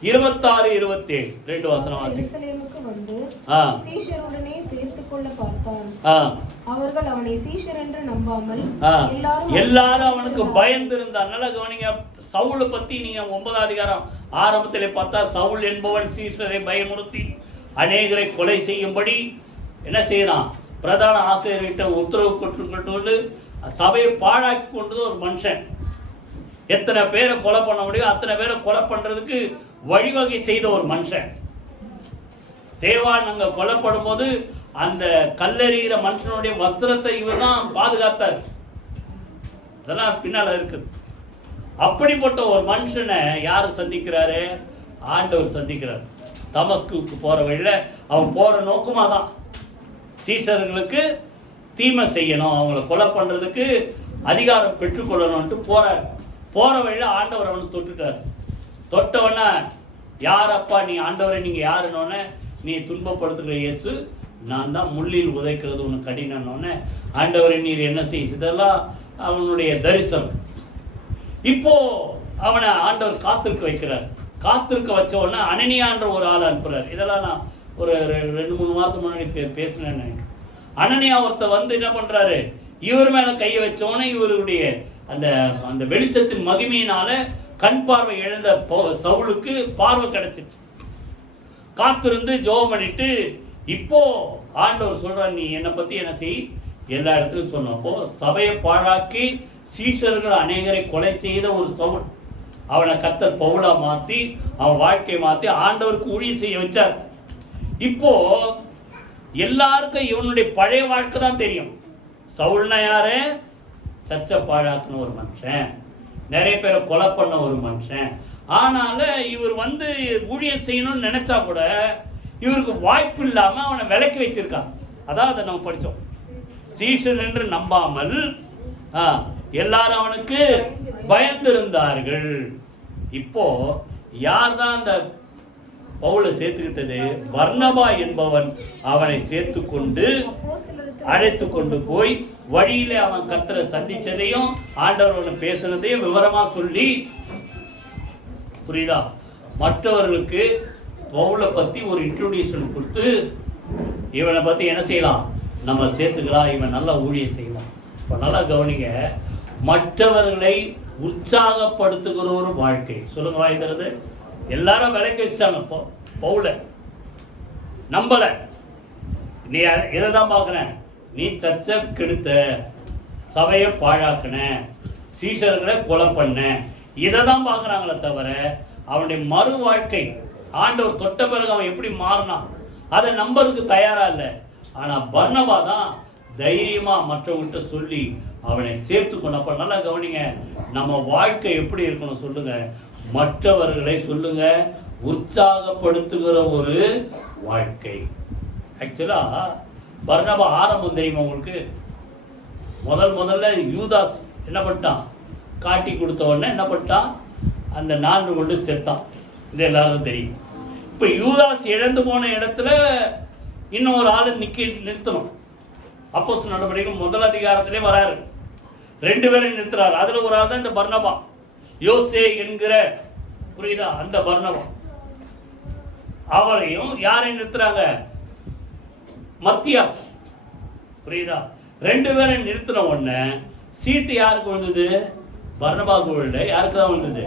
26, 27 2 வசனம் வாசி. எருசலேமுக்கு வந்து சீஷருடனே சேர்த்துக் கொள்ள பார்த்தான். அவர்கள் அவனை சீஷர் என்று நம்பாமல் எல்லாரும் அவனுக்கு பயந்து இருந்தார். நல்லா கவனிங்க. சவுலை பத்தி நீங்க 9ஆம் அதிகாரம் ஆரம்பத்திலே பார்த்தா, சவுல் என்பவன் சீஷரை பயமுறுத்தி அநேகரை கொலை செய்யும்படி என்ன செய்யறான்? பிரதான ஆசிரியர்கிட்ட உத்தரவு கொண்டு சபையை பாழாக்கி கொண்டது ஒரு மனுஷன். எத்தனை பேரை கொலை பண்ண முடியும் அத்தனை பேரை கொலை பண்றதுக்கு வழிவகை செய்த ஒரு மனுஷன். சேவான் அங்க கொல்லப்படும் போது அந்த கல்லெறிகிற மனுஷனுடைய வஸ்திரத்தை இவர் தான் பாதுகாத்தார். அதெல்லாம் பின்னால இருக்கு. அப்படிப்பட்ட ஒரு மனுஷனை யாரு சந்திக்கிறாரு? ஆண்டவர் சந்திக்கிறார். தமஸ்குக்கு போற வழியில அவன் போற நோக்கமா தான் சீஷர்களுக்கு தீமை செய்யணும், அவங்களை கொலை பண்றதுக்கு அதிகாரம் பெற்றுக்கொள்ளணும்ட்டு போறார். போற வழியில ஆண்டவர் அவனை தொட்டுட்டார். தொட்டவன, யாரப்பா நீ? ஆண்டவரை நீங்க யாருன்னொன்னே, நீ துன்பப்படுத்துகிற இயேசு நான் தான், முள்ளில் உதைக்கிறது உனக்கு கடினன்னொன்னே, ஆண்டவரை நீர் என்ன செய்ய? இதெல்லாம் அவனுடைய தரிசனம். இப்போ அவனை ஆண்டவர் காத்திருக்க வைக்கிறார். காத்திருக்க வச்ச உடனே அனனியான்ற ஒரு ஆள் அனுப்புறார். இதெல்லாம் நான் ஒரு 2-3 வாரத்துக்கு முன்னாடி பேசினேன்னு. அனனியா ஒருத்தர் வந்து என்ன பண்றாரு? இவர் மேல கையை வச்சோன்னே இவருடைய அந்த அந்த வெளிச்சத்தின் மகிமையினால கண் பார்வை இழந்த சவுலுக்கு பார்வை கிடைச்சிச்சு. காத்திருந்து ஜெபம் பண்ணிட்டு இப்போ ஆண்டவர் சொல்றார், நீ என்னை பத்தி என்ன செய், எல்லா இடத்துலையும் சொன்னப்போ சபையை பாழாக்கி சீஷர்கள் அநேகரை கொலை செய்த ஒரு சவுல், அவனை கர்த்தர் பவுலா மாத்தி அவன் வாழ்க்கையை மாத்தி ஆண்டவருக்கு ஊழியம் செய்ய வச்சார். இப்போ எல்லாருக்கும் இவனுடைய பழைய வாழ்க்கை தான் தெரியும். சவுல்னா யாரு? சர்ச்சை பாழாக்குன ஒரு மனுஷன், நிறைய பேரை கொலை பண்ண ஒரு மனுஷன். ஆனால இவர் வந்து ஊழியம் செய்யணும்னு நினைச்சா கூட இவருக்கு வாய்ப்பு இல்லாம அவனை விலக்கி வச்சிருக்கான். அதான் அதை நம்ம படிச்சோம். சீஷன் என்று நம்பாமல் எல்லாரும் அவனுக்கு பயந்திருந்தார்கள். இப்போ யார் தான் அந்த பவுலை சேர்த்துக்கிட்டது? பர்னபா என்பவன் அவனை சேர்த்து கொண்டு அழைத்து கொண்டு போய் வழியில அவன் கர்த்தரை சந்திச்சதையும் ஆண்டவரோட பேசுனதையும் விவரமா சொல்லி, புரியுதா, மற்றவர்களுக்கு பவுலை பத்தி ஒரு இன்ட்ரோடியூஷன் கொடுத்து இவனை பத்தி என்ன செய்யலாம், நம்ம சேர்த்துக்கலாம், இவன் நல்லா ஊழியம் செய்யலாம். இப்போ நல்லா கவனிங்க, மற்றவர்களை உற்சாகப்படுத்துகிற ஒரு வாழ்க்கை. சொல்லுங்க வாய் தருது. எல்லாரும் விலைக்கு வச்சுட்டாங்க பவுலை, நம்பல. நீ எதை தான் பார்க்குற? நீ சர்ச்சை கெடுத்த, சபையை பாழாக்குன, சீஷர்களை கொலை பண்ண, இதை தான் பார்க்குறாங்களே தவிர அவனுடைய மறு வாழ்க்கை ஆண்டவர் தொட்ட பிறகு அவன் எப்படி மாறினான் அதை நம்பருக்கு தயாரா இல்லை. ஆனால் பர்னபா தான் தைரியமா மற்றவங்கிட்ட சொல்லி அவனை சேர்த்து கொண்டப்ப. நல்லா கவனிங்க, நம்ம வாழ்க்கை எப்படி இருக்கணும் சொல்லுங்க? மற்றவர்களை சொல்லுங்க உற்சாகப்படுத்துகிற ஒரு வாழ்க்கை. ஆக்சுவலா பர்னபா ஆரம்பம் தெரியுமா உங்களுக்கு? முதல்ல யூதாஸ் என்ன பண்ணிட்டான்? காட்டி கொடுத்த உடனே என்ன பண்ணிட்டான்? அந்த 4 கொண்டு சேர்த்தான். இது எல்லாரும் தெரியும். இப்போ யூதாஸ் இழந்து போன இடத்துல இன்னும் ஒரு ஆளு நிறுத்தணும். அப்போஸ்தலர் நடவடிக்கைகள் 1 அதிகாரத்திலே வராரு. 2 பேரை நிறுத்துறாரு. அதுல ஒரு ஆள் தான் இந்த பர்னபா, யோசே என்கிற, புரியுதா, அந்த பர்னபா. அவரையும் யாரை நிறுத்துறாங்க? மத்தியாஸ், புரியுதா. 2 பேரை நிறுத்தின உடனே சீட்டு யாருக்கு வந்தது? பர்னபாவுக்கு விழுல, யாருக்கு தான் விழுந்தது?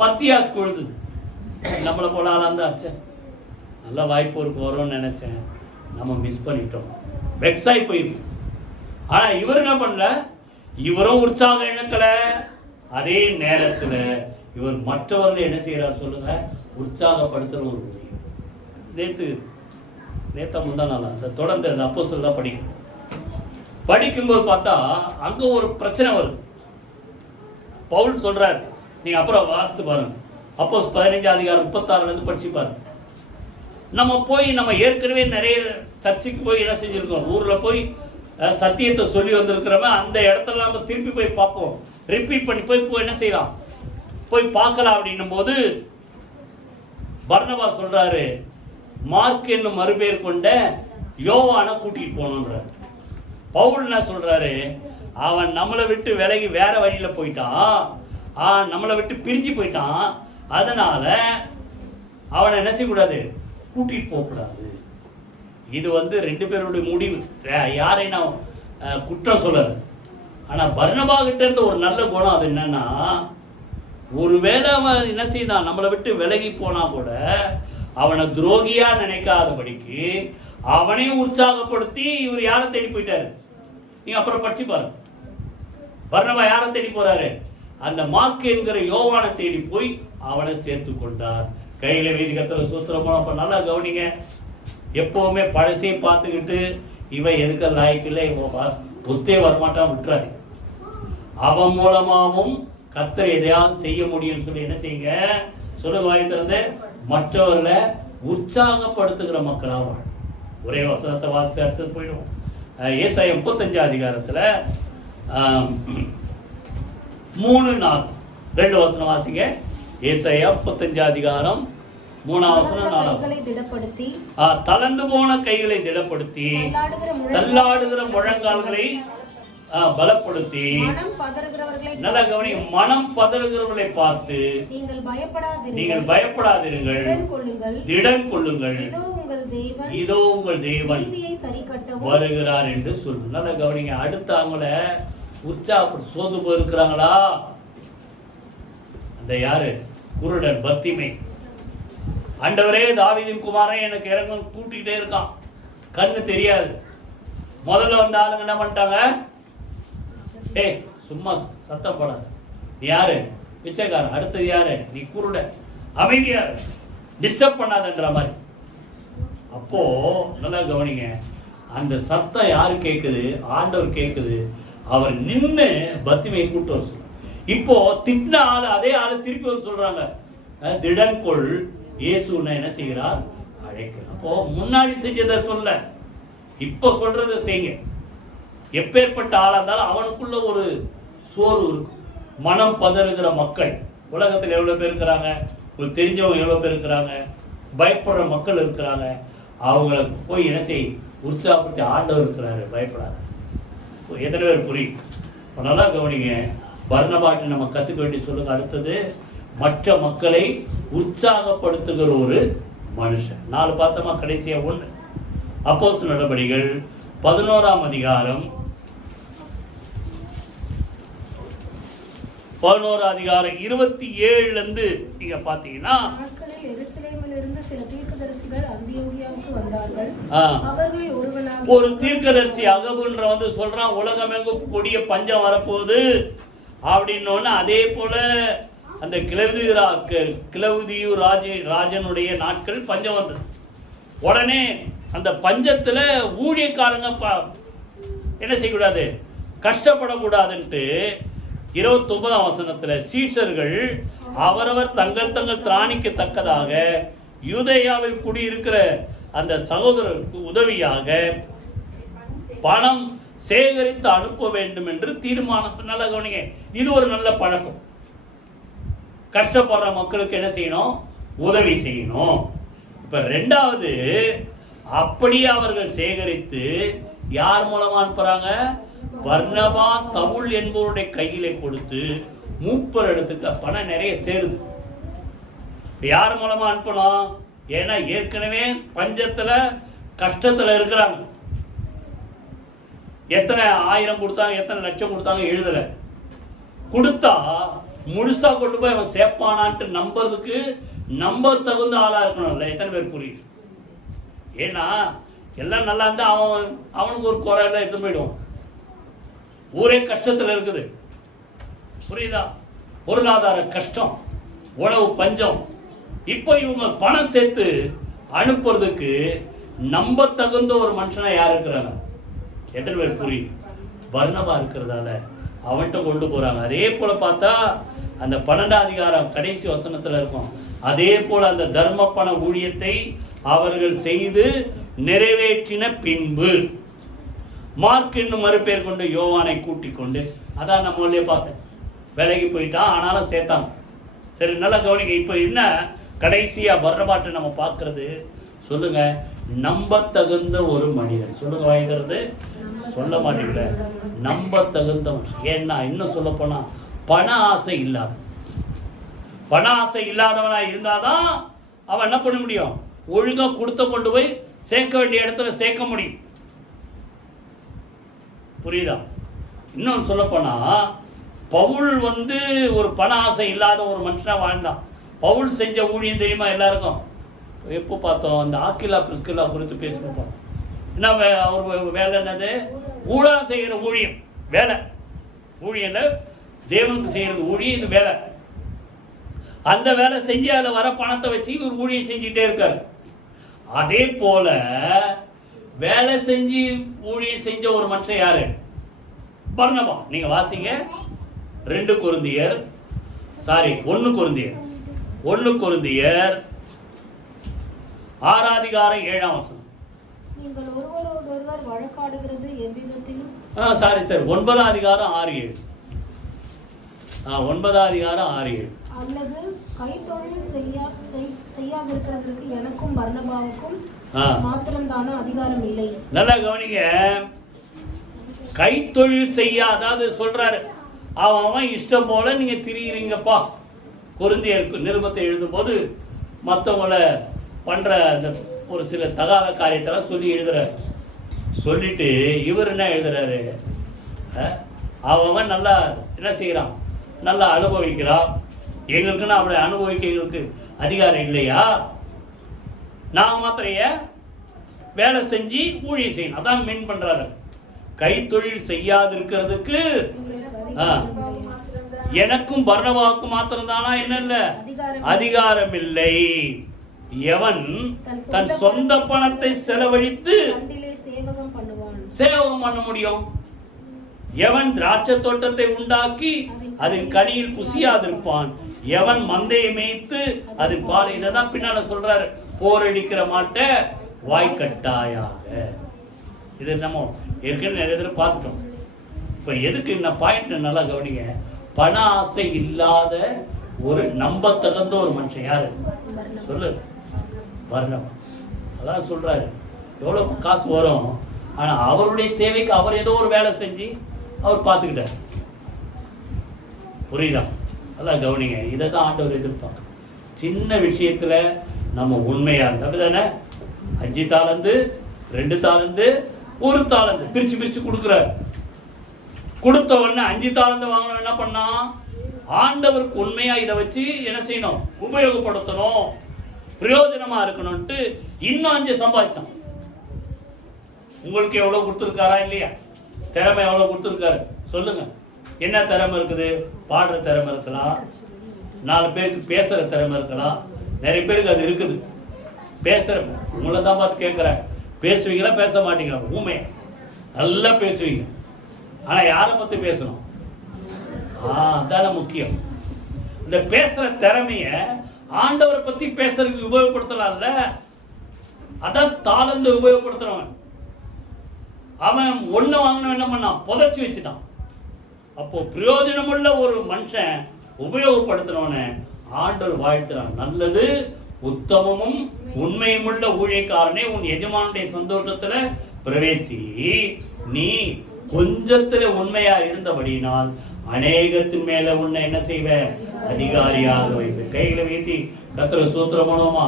மத்தியாஸ்க்கு விழுந்தது. நம்மளை போல ஆளாக ஆச்சு, நல்ல வாய்ப்பு இருக்கு வரும்னு நினைச்சேன், நம்ம மிஸ் பண்ணிட்டோம், வெக்ஸாகி போயிருக்கு. ஆனால் இவர் என்ன பண்ணல, இவரும் உற்சாகம் இழக்கல. அதே நேரத்தில் இவர் மற்றவர்கள் என்ன செய்கிறார் சொல்லுங்க, உற்சாகப்படுத்துகிற ஒரு முடியும். நேற்று முந்தா நாள் அந்த தொடர்ந்து அந்த அப்போஸ்தலர் தான் படிக்கும்போது பார்த்தா அங்கே ஒரு பிரச்சனை வருது. பவுல் சொல்றார், நீங்க அப்புறம் வாசித்து பாருங்க, அப்போஸ் 15 அதிகாரம் 36 படிச்சு பாருங்க. நம்ம ஏற்கனவே நிறைய சர்ச்சுக்கு போய் என்ன செஞ்சிருக்கோம், ஊர்ல போய் சத்தியத்தை சொல்லி வந்திருக்கிறவன் அந்த இடத்துல நம்ம திருப்பி போய் பார்ப்போம், ரிப்பீட் பண்ணி போய் என்ன செய்யலாம், போய் பார்க்கலாம். அப்படின்னும் போது பர்னபா சொல்றாரு, மார்க் என்னும் மறுபேர் கொண்ட யோவானை கூட்டிட்டு போகணுன்றார். பவுல் என்ன சொல்றாரு, அவன் நம்மளை விட்டு விலகி வேற வழியில போயிட்டான், நம்மளை விட்டு பிரிஞ்சு போயிட்டான், அதனால அவனை என்ன செய்யக்கூடாது, கூட்டிட்டு போகக்கூடாது. இது ரெண்டு பேருடைய முடிவு, யாரை நான் குற்றம் சொல்லல. ஆனா பர்னபா கிட்ட இருந்த ஒரு நல்ல குணம் அது என்னன்னா, ஒருவேளை அவன் என்ன செய்தான், நம்மளை விட்டு விலகி போனா கூட அவனை துரோகியா நினைக்காதபடிக்கு அவனையும் உற்சாகப்படுத்தி இவர் யாரை தேடி போயிட்டாரு, நீங்க அப்புறம் படிச்சு பாருங்க. பர்னபா யாரை தேடி போறாரு, அந்த மார்க் என்கிற யோவானை தேடி போய் அவனை சேர்த்து கொண்டார். கையில வீதிகத்துல சூத்திரமோ. அப்ப நல்லா கவனிங்க, எப்பவுமே பழசையை பார்த்துக்கிட்டு இவன் எதுக்க லாய்க்கில்லை, இவன் ஒத்தே வரமாட்டான் விட்டுறாது. அவன் மூலமாகவும் கர்த்தர் எதையாவது செய்ய முடியும்னு சொல்லி என்ன செய்யுங்க, சொல்லுங்க வாய்த்திருந்து, மற்றவர்களை உற்சாகப்படுத்துகிற மக்களாக வாழும். ஒரே வசனத்தை வாசித்து அடுத்தது போயிடும். ஏசாயா 35 அதிகாரத்தில் 3-4 வசனம் வாசிங்க. ஏசாயா 35 அதிகாரம் 3 வசனம் 4. தளர்ந்து போன கைகளை திடப்படுத்தி, தள்ளாடுகிற முழங்கால்களை பலப்படுத்தி, நல்ல கவனி, மனம் பதறுகிறவர்களை பார்த்து நீங்கள் பயப்படாதிருங்கள், திடன் கொள்ளுங்கள், இதோ உங்கள் தேவன் வருகிறார் என்று சொல்லு. நல்ல கவனிங்க, அடுத்து அவங்கள உற்சாகப்பட்டு சோர்ந்து போயிருக்கிறாங்களா, அந்த யாரு, குருடன் பத்திமை, ஆண்டவரே தாவீதின் குமாரன் எனக்கு இறங்கும் கூட்டிகிட்டே இருக்கான், கண்ணு தெரியாது. முதல்ல வந்த ஆளுங்க என்ன பண்ணிட்டாங்க, ஏய் சும்மா சத்தம் போடாத, நீ யாரு, பிச்சைக்காரன், அடுத்தது யாரு, நீ குருட, அமைதியா டிஸ்டர்ப் பண்ணாதன்ற மாதிரி. அப்போ நல்லா கவனிங்க, அந்த சத்தம் யாரு கேட்குது, ஆண்டவர் கேட்குது. அவர் நின்று பத்திமையை கூட்டு வர சொல்றாங்க. இப்போ திட்டின ஆளு அதே ஆளு திருப்பி வந்து சொல்றாங்க, திடன்கொள், இயேசுன்னு என்ன செய்கிறார், அழைக்கிறார். அப்போ முன்னாடி செஞ்சதை சொல்ல, இப்போ சொல்றதை செய்யுங்க. எப்பேற்பட்ட ஆளா இருந்தாலும் அவனுக்குள்ள ஒரு சோர்வு இருக்கும். மனம் பதறுகிற மக்கள் உலகத்தில் எவ்வளோ பேர் இருக்கிறாங்க, ஒரு தெரிஞ்சவங்க எவ்வளோ பேர் இருக்கிறாங்க, பயப்படுற மக்கள் இருக்கிறாங்க. அவங்கள போய் என்ன செய், உற்சாகப்படுத்தி ஆண்டவர் இருக்கிறாரு, பயப்படாத. எத்தனை பேர் புரியும்? நல்லா கவனிங்க, பர்னபாட்டை நம்ம கற்றுக்க வேண்டி சொல்லுங்க. அடுத்தது, மற்ற மக்களை உற்சாகப்படுத்துகிற ஒரு மனுஷன். 4 பார்த்தமா, கடைசியா 1 அப்போஸ்தலர் நடபடிகள் 11 அதிகாரம் 27 நீங்க பாத்தீங்கன்னா, ஒரு தீர்க்கதரிசி அகபுன்ற சொல்றான், உலகம் எங்கும் கொடிய பஞ்சம் வரப்போகுது அப்படின்னு. அதே போல அந்த கிளவுதியூ ராஜனுடைய நாட்கள் பஞ்சம் வந்தது. உடனே அந்த பஞ்சத்துல ஊழியக்காரங்க என்ன செய்யக்கூடாது, கஷ்டப்படக்கூடாதுன்ட்டு 29 வசனத்துல, சீஷர்கள் அவரவர் தங்கள் திராணிக்கு தக்கதாக யூதேயாவில் குடியிருக்கிற அந்த சகோதரருக்கு உதவியாக பணம் சேகரித்து அனுப்ப வேண்டும் என்று தீர்மானம். நல்ல கவனிங்க, இது ஒரு நல்ல பழக்கம். கஷ்டப்படுற மக்களுக்கு என்ன செய்யணும், உதவி செய்யணும். இப்ப 2வது, அப்படியே அவர்கள் சேகரித்து யார் மூலமா அனுப்புறாங்க, பர்னபா சவுல் என்பவருடைய கையிலே கொடுத்து மூப்பர் இடத்துக்கு பணம் நிறைய சேருது. யார் மூலமா அனுப்பணும், ஏன்னா ஏற்கனவே பஞ்சத்துல கஷ்டத்துல இருக்கிறாங்க. எத்தனை 1000 கொடுத்தாங்க, எத்தனை லட்சம் கொடுத்தாங்க எழுதல. கொடுத்தா முழுசா கொண்டு போய் அவன் சேர்ப்பானான்ட்டு நம்புறதுக்கு நம்ப தகுந்த ஆளா இருக்கணும்ல. எத்தனை பேர் புரியுது? ஏன்னா எல்லாம் நல்லா இருந்தா அவனுக்கு ஒரு குறை எல்லாம் எடுத்து போயிடுவான். ஊரே கஷ்டத்துல இருக்குது, புரியுதா? பொருளாதார கஷ்டம், உணவு பஞ்சம். இப்போ இவங்க பணம் சேர்த்து அனுப்புறதுக்கு நம்ப தகுந்த ஒரு மனுஷனா யார் இருக்கிறாங்க? எத்தனை பேர் புரியுது? பர்னபா இருக்கிறதால அவன்கிட்ட கொண்டு போறாங்க. அதே போல பார்த்தா அந்த 12ஆம் அதிகாரம் கடைசி வசனத்துல இருக்கும். அதே போல அந்த தர்ம பண ஊழியத்தை அவர்கள் செய்து நிறைவேற்றின பின்பு மார்க் என்னும் மறுபேர் கொண்டு யோவானை கூட்டிக் கொண்டு, அதான் நம்ம உள்ளே பார்த்தேன், வேலைக்கு போயிட்டான், ஆனாலும் சேர்த்தாங்க. சரி, நல்லா கவனிங்க. இப்போ என்ன கடைசியா பர்னபாட்டை நம்ம பார்க்கறது? சொல்லுங்க, நம்ப தகுந்த ஒரு மனிதன். சொல்லுங்க, வாய்க்கிறது சொல்ல மாட்டீங்கள, நம்ப தகுந்த மனுஷன். ஏன்னா இன்னும் சொல்ல போனா பண ஆசை இல்லாத, பண ஆசை இல்லாதவனா இருந்தாதான் அவன் என்ன பண்ண முடியும்? ஒழுங்கா கொடுத்த கொண்டு போய் சேர்க்க வேண்டிய இடத்துல சேர்க்க முடியும். புரியுதா? இன்னொன்று சொல்ல போனா பவுல் ஒரு பண ஆசை இல்லாத ஒரு மனுஷனா வாழ்ந்தான். பவுல் செஞ்ச ஊழியம் தெரியுமா எல்லாருக்கும்? எப்போ பார்த்தோம்? அந்த ஆக்கிலா பிரிஸ்கில்லா குறித்து பேசணும். என்ன அவர் வேலை? என்னது? ஊழா செய்கிற ஊழியம் வேலை. ஊழியல தேவனுக்கு செய்யறது ஊழியம், இது வேலை. அந்த வேலை செஞ்சு அதில் வர பணத்தை வச்சு இவர் ஊழியம் செஞ்சுட்டே இருக்காரு. அதே போல வேலை செஞ்சு ஊழியம் செஞ்ச ஒரு மனுஷன் யாரு? பர்னபா. நீங்க வாசிங்க 1 கொரிந்தியர் 6 அதிகாரம் 7ஆம் வசனம். நீங்கள் ஒருவரோடொருவர் வழக்காடுகிறது எவ்விதத்திலும் 9ஆம் அதிகாரம் 6-7. 9ஆம் அதிகாரம் 6-7. அல்லது கைத்தொழில் செய்யாதிருக்கிறதற்கு எனக்கும் பர்னபாவுக்கும் மாத்திரம்தான அதிகாரம் இல்லை. நல்லா கவனிங்க. கைத்தொழில் அதாவது சொல்றாரு, அவன் இஷ்டம் போல நீங்க திரியுறீங்கப்பா. கொரிந்தியர் நிருபத்தை எழுதும் போது மற்றவங்களை பண்ற அந்த ஒரு சில தகாத காரியத்தெல்லாம் சொல்லி எழுதுறாரு. சொல்லிட்டு இவர் என்ன எழுதுறாரு? அவன் நல்லா என்ன செய்யறான்? நல்லா அனுபவிக்கிறான். எங்களுக்குன்னு அவளை அனுபவிக்க எங்களுக்கு அதிகாரம் இல்லையா? நான் மாத்திரம் வேலை செஞ்சு ஊழியம் செய்யணும். அதான் மீன் பண்றாரு. கைத்தொழில் செய்யாதிருக்கிறதுக்கு எனக்கும் பர்னபாவுக்கும் மாத்திரம் தானா? என்ன இல்ல அதிகாரம் இல்லை. எவன் தன் சொந்த பணத்தை செலவழித்து சேவகம் பண்ண முடியும்? எவன் திராட்சை தோட்டத்தை உண்டாக்கி அதன் கனியில் குசியாதிருப்பான்? எவன் மந்தையை மேய்த்து அதன் பால்? இதான் பின்னால சொல்றாரு, போரடிக்கிற மாட்ட வாய்க்கட்டாயாக. இது நம்ம ஏற்கனவே நிறைய தடவை பார்த்துட்டோம். இப்ப எதுக்கு இந்த பாயிண்ட் நல்லா கவனிங்க. பண ஆசை இல்லாத ஒரு நம்ப தகுந்த ஒரு மனுஷன் யாரு? சொல்லு, பர்னபா. அதான் சொல்றாரு, எவ்வளவு காசு வரும், ஆனா அவருடைய தேவைக்கு அவர் ஏதோ ஒரு வேலை செஞ்சு அவர் பார்த்துக்கிட்டார். புரியுதா? அதான் கவனிங்க. இதை தான் ஆண்டவர் எதிர்பார்க்க. சின்ன விஷயத்துல நம்ம உண்மையா இருந்தா அப்படிதானே? 5 தாலந்து 2 தாலந்து 1 தாலந்து பிரிச்சு கொடுக்குறாரு. கொடுத்த உடனே 5 தாலந்து வாங்கணும். என்ன பண்ணா? ஆண்டவருக்கு உண்மையா இதை வச்சு என்ன செய்யணும்? உபயோகப்படுத்தணும், பிரயோஜனமா இருக்கணும்ட்டு இன்னும் 5 சம்பாதிச்சான். உங்களுக்கு எவ்வளவு கொடுத்துருக்காரா இல்லையா? திறமை எவ்வளவு கொடுத்துருக்காரு சொல்லுங்க. என்ன திறமை இருக்குது? பாடுற திறமை இருக்கலாம், 4 பேருக்கு பேசுற திறமை இருக்கலாம். நிறைய பேருக்கு அது இருக்குது. பேசுற உங்களை தான் பார்த்து கேட்கிறேன், பேசுவீங்களா பேச மாட்டீங்களா? ஊமை நல்லா பேசுவீங்க, ஆனா யாரை பத்தி பேசணும்? அதான முக்கியம். இந்த பேசுற திறமைய ஆண்டவரை பத்தி பேசுறதுக்கு உபயோகப்படுத்தலாம்ல. அதான் தாளந்து உபயோகப்படுத்துறவன். அவன் ஒண்ணு வாங்கின என்ன பண்ணான்? புதைச்சி வச்சுட்டான். அப்போ பிரயோஜனமுள்ள ஒரு மனுஷன் உபயோகப்படுத்தினவன ஆண்டவர் வாழ்த்துறான். நல்லது உத்தமமும் உண்மையுமுள்ள ஊழியக்காரனே, உன் எஜமானுடைய சந்தோஷத்துல பிரவேசி. நீ கொஞ்சத்துல உண்மையா இருந்தபடினால் அநேகத்தின் மேல உன்னை என்ன செய்வ? அதிகாரியாக வைத்து. கைகளை வைத்தி கர்த்தரை ஸ்தோத்திரம் பண்ணுவோமா?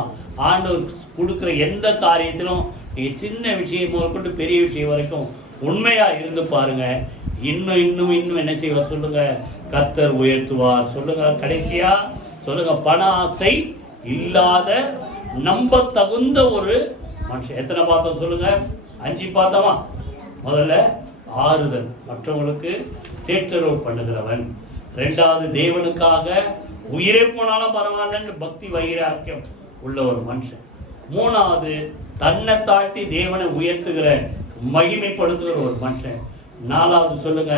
ஆண்டவர் கொடுக்கிற எந்த காரியத்திலும் நீங்க சின்ன விஷயம் முதற்கொண்டு பெரிய விஷயம் வரைக்கும் உண்மையா இருந்து பாருங்க. இன்னும் இன்னும் இன்னும் என்ன செய்வார் சொல்லுங்க? கர்த்தர் உயர்த்துவார். சொல்லுங்க கடைசியா சொல்லுங்க, பண ஆசை இல்லாத நம்ப தகுந்த ஒரு மனுஷன். எத்தனை பார்த்தோம் சொல்லுங்க? 5 பார்த்தோமா? முதல்ல ஆறுதல், மற்றவங்களுக்கு தேற்றரவு பண்ணுகிறவன். 2வது தேவனுக்காக உயிரே போனாலும் பரவாயில்லன்னு பக்தி வைராக்கியம் உள்ள ஒரு மனுஷன். 3வது தன்னை தாழ்த்தி தேவனை உயர்த்துகிற மகிமைப்படுத்துகிற ஒரு மனுஷன். 4வது சொல்லுங்க,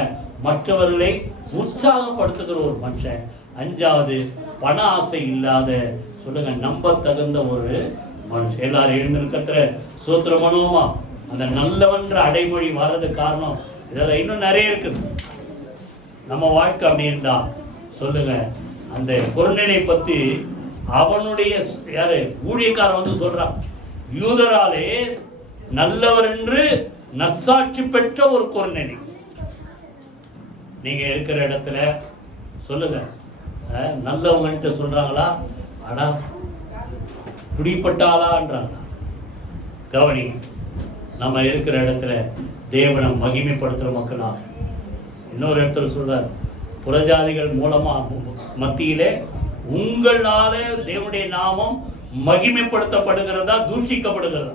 மற்றவர்களை உற்சாகப்படுத்துகிற ஒரு மனுஷன். 5வது பண ஆசை இல்லாத சொல்லுங்க நம்ப தகுந்த ஒரு மனுஷன். எல்லாரும் எழுந்திருக்கிற சோத்திரம் பண்ணுவோமா? அந்த நல்லவன்ற அடைமொழி வர்றது காரணம் இதெல்லாம் இன்னும் நிறைய இருக்குது. நம்ம வாழ்க்கை அப்படி இருந்தா சொல்லுங்க, அந்த கொர்நேலியை பத்தி அவனுடைய யாரு ஊழியக்காரன் வந்து சொல்றான், யூதராலே நல்லவர் என்று நற்சாட்சி பெற்ற ஒரு கொர்நேலி. நீங்க இருக்கிற இடத்துல சொல்லுங்க, நல்லவங்கன்ட்டு சொல்றாங்களா, ஆனா பிடிப்பட்டாளான்றாங்களா? கவனி, நம்ம இருக்கிற இடத்துல தேவனை மகிமைப்படுத்துற மக்களாக. இன்னொரு இடத்துல சொல்றார், புறஜாதிகள் மூலமா மத்தியிலே உங்களால தேவனுடைய நாமம் மகிமைப்படுத்தப்படுகிறதா தூஷிக்கப்படுகிறதா?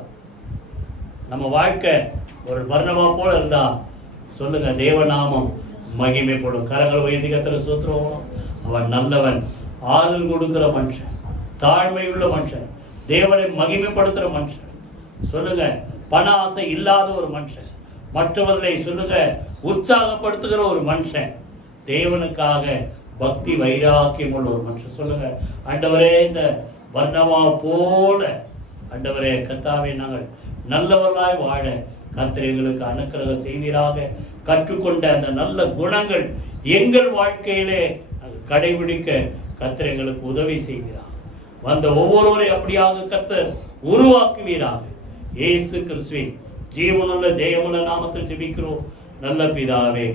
நம்ம வாழ்க்கை ஒரு வர்ணமா போல இருந்தா சொல்லுங்க, தேவநாமம் மகிமைப்படும். கரங்கள் உயர்த்தி கர்த்தரை ஸ்தோத்திரம். அவன் நல்லவன், ஆறுதல் கொடுக்கிற மனுஷன், தாழ்மை உள்ள மனுஷன், தேவனை மகிமைப்படுத்துற மனுஷன். சொல்லுங்க, பண ஆசை இல்லாத ஒரு மனுஷன், மற்றவர்களை சொல்லுங்க உற்சாகப்படுத்துகிற ஒரு மனுஷன், தேவனுக்காக பக்தி வைராக்கியம் உள்ள ஒரு மனுஷன். சொல்லுங்க, ஆண்டவரே இந்த வர்ணமா போல ஆண்டவரே கர்த்தாவே நாங்கள் நல்லவர்களாய் வாழ கர்த்தர் எங்களுக்கு அனுக்கிரகம் செய்வீராக. கற்றுக்கொண்ட அந்த நல்ல குணங்கள் எங்கள் வாழ்க்கையிலே கடைபிடிக்க கர்த்தர் எங்களுக்கு உதவி செய்கிறார். வந்த ஒவ்வொருவரை அப்படியாக கர்த்தர் உருவாக்குவீராக. இயேசு கிறிஸ்துவின் ஜீவனுள்ள ஜெயமுள்ள நாமத்தில் ஜெபிக்கிறோம் நல்ல பிதாவே,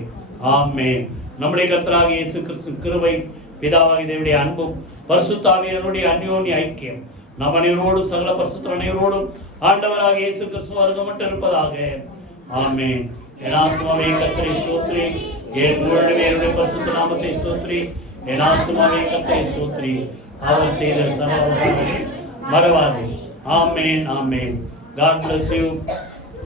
ஆமென். நம்முடைய கர்த்தராக இயேசு கிறிஸ்து கிருபை, பிதாவாகிய தேவனுடைய அன்பும் பரிசுத்த ஆவியானவருடைய அந்யோன்ய ஐக்கியம் நம் அனைவரோடும் சகல பரிசுத்த அனைவரோடும் ஆண்டவராக இயேசு கிறிஸ்து வருகை மட்டும் இருப்பதாக. ஆமென். என் ஆத்துமாவே கர்த்தரை ஸ்தோத்திரி, என் முழுவதுமே என்னுடைய பரிசுத்த நாமத்தை ஸ்தோத்திரி. என் ஆத்துமாவே கர்த்தரை ஸ்தோத்திரி, அவர் செய்த சகல மறவாதே. ஆமென், ஆமென். God bless you.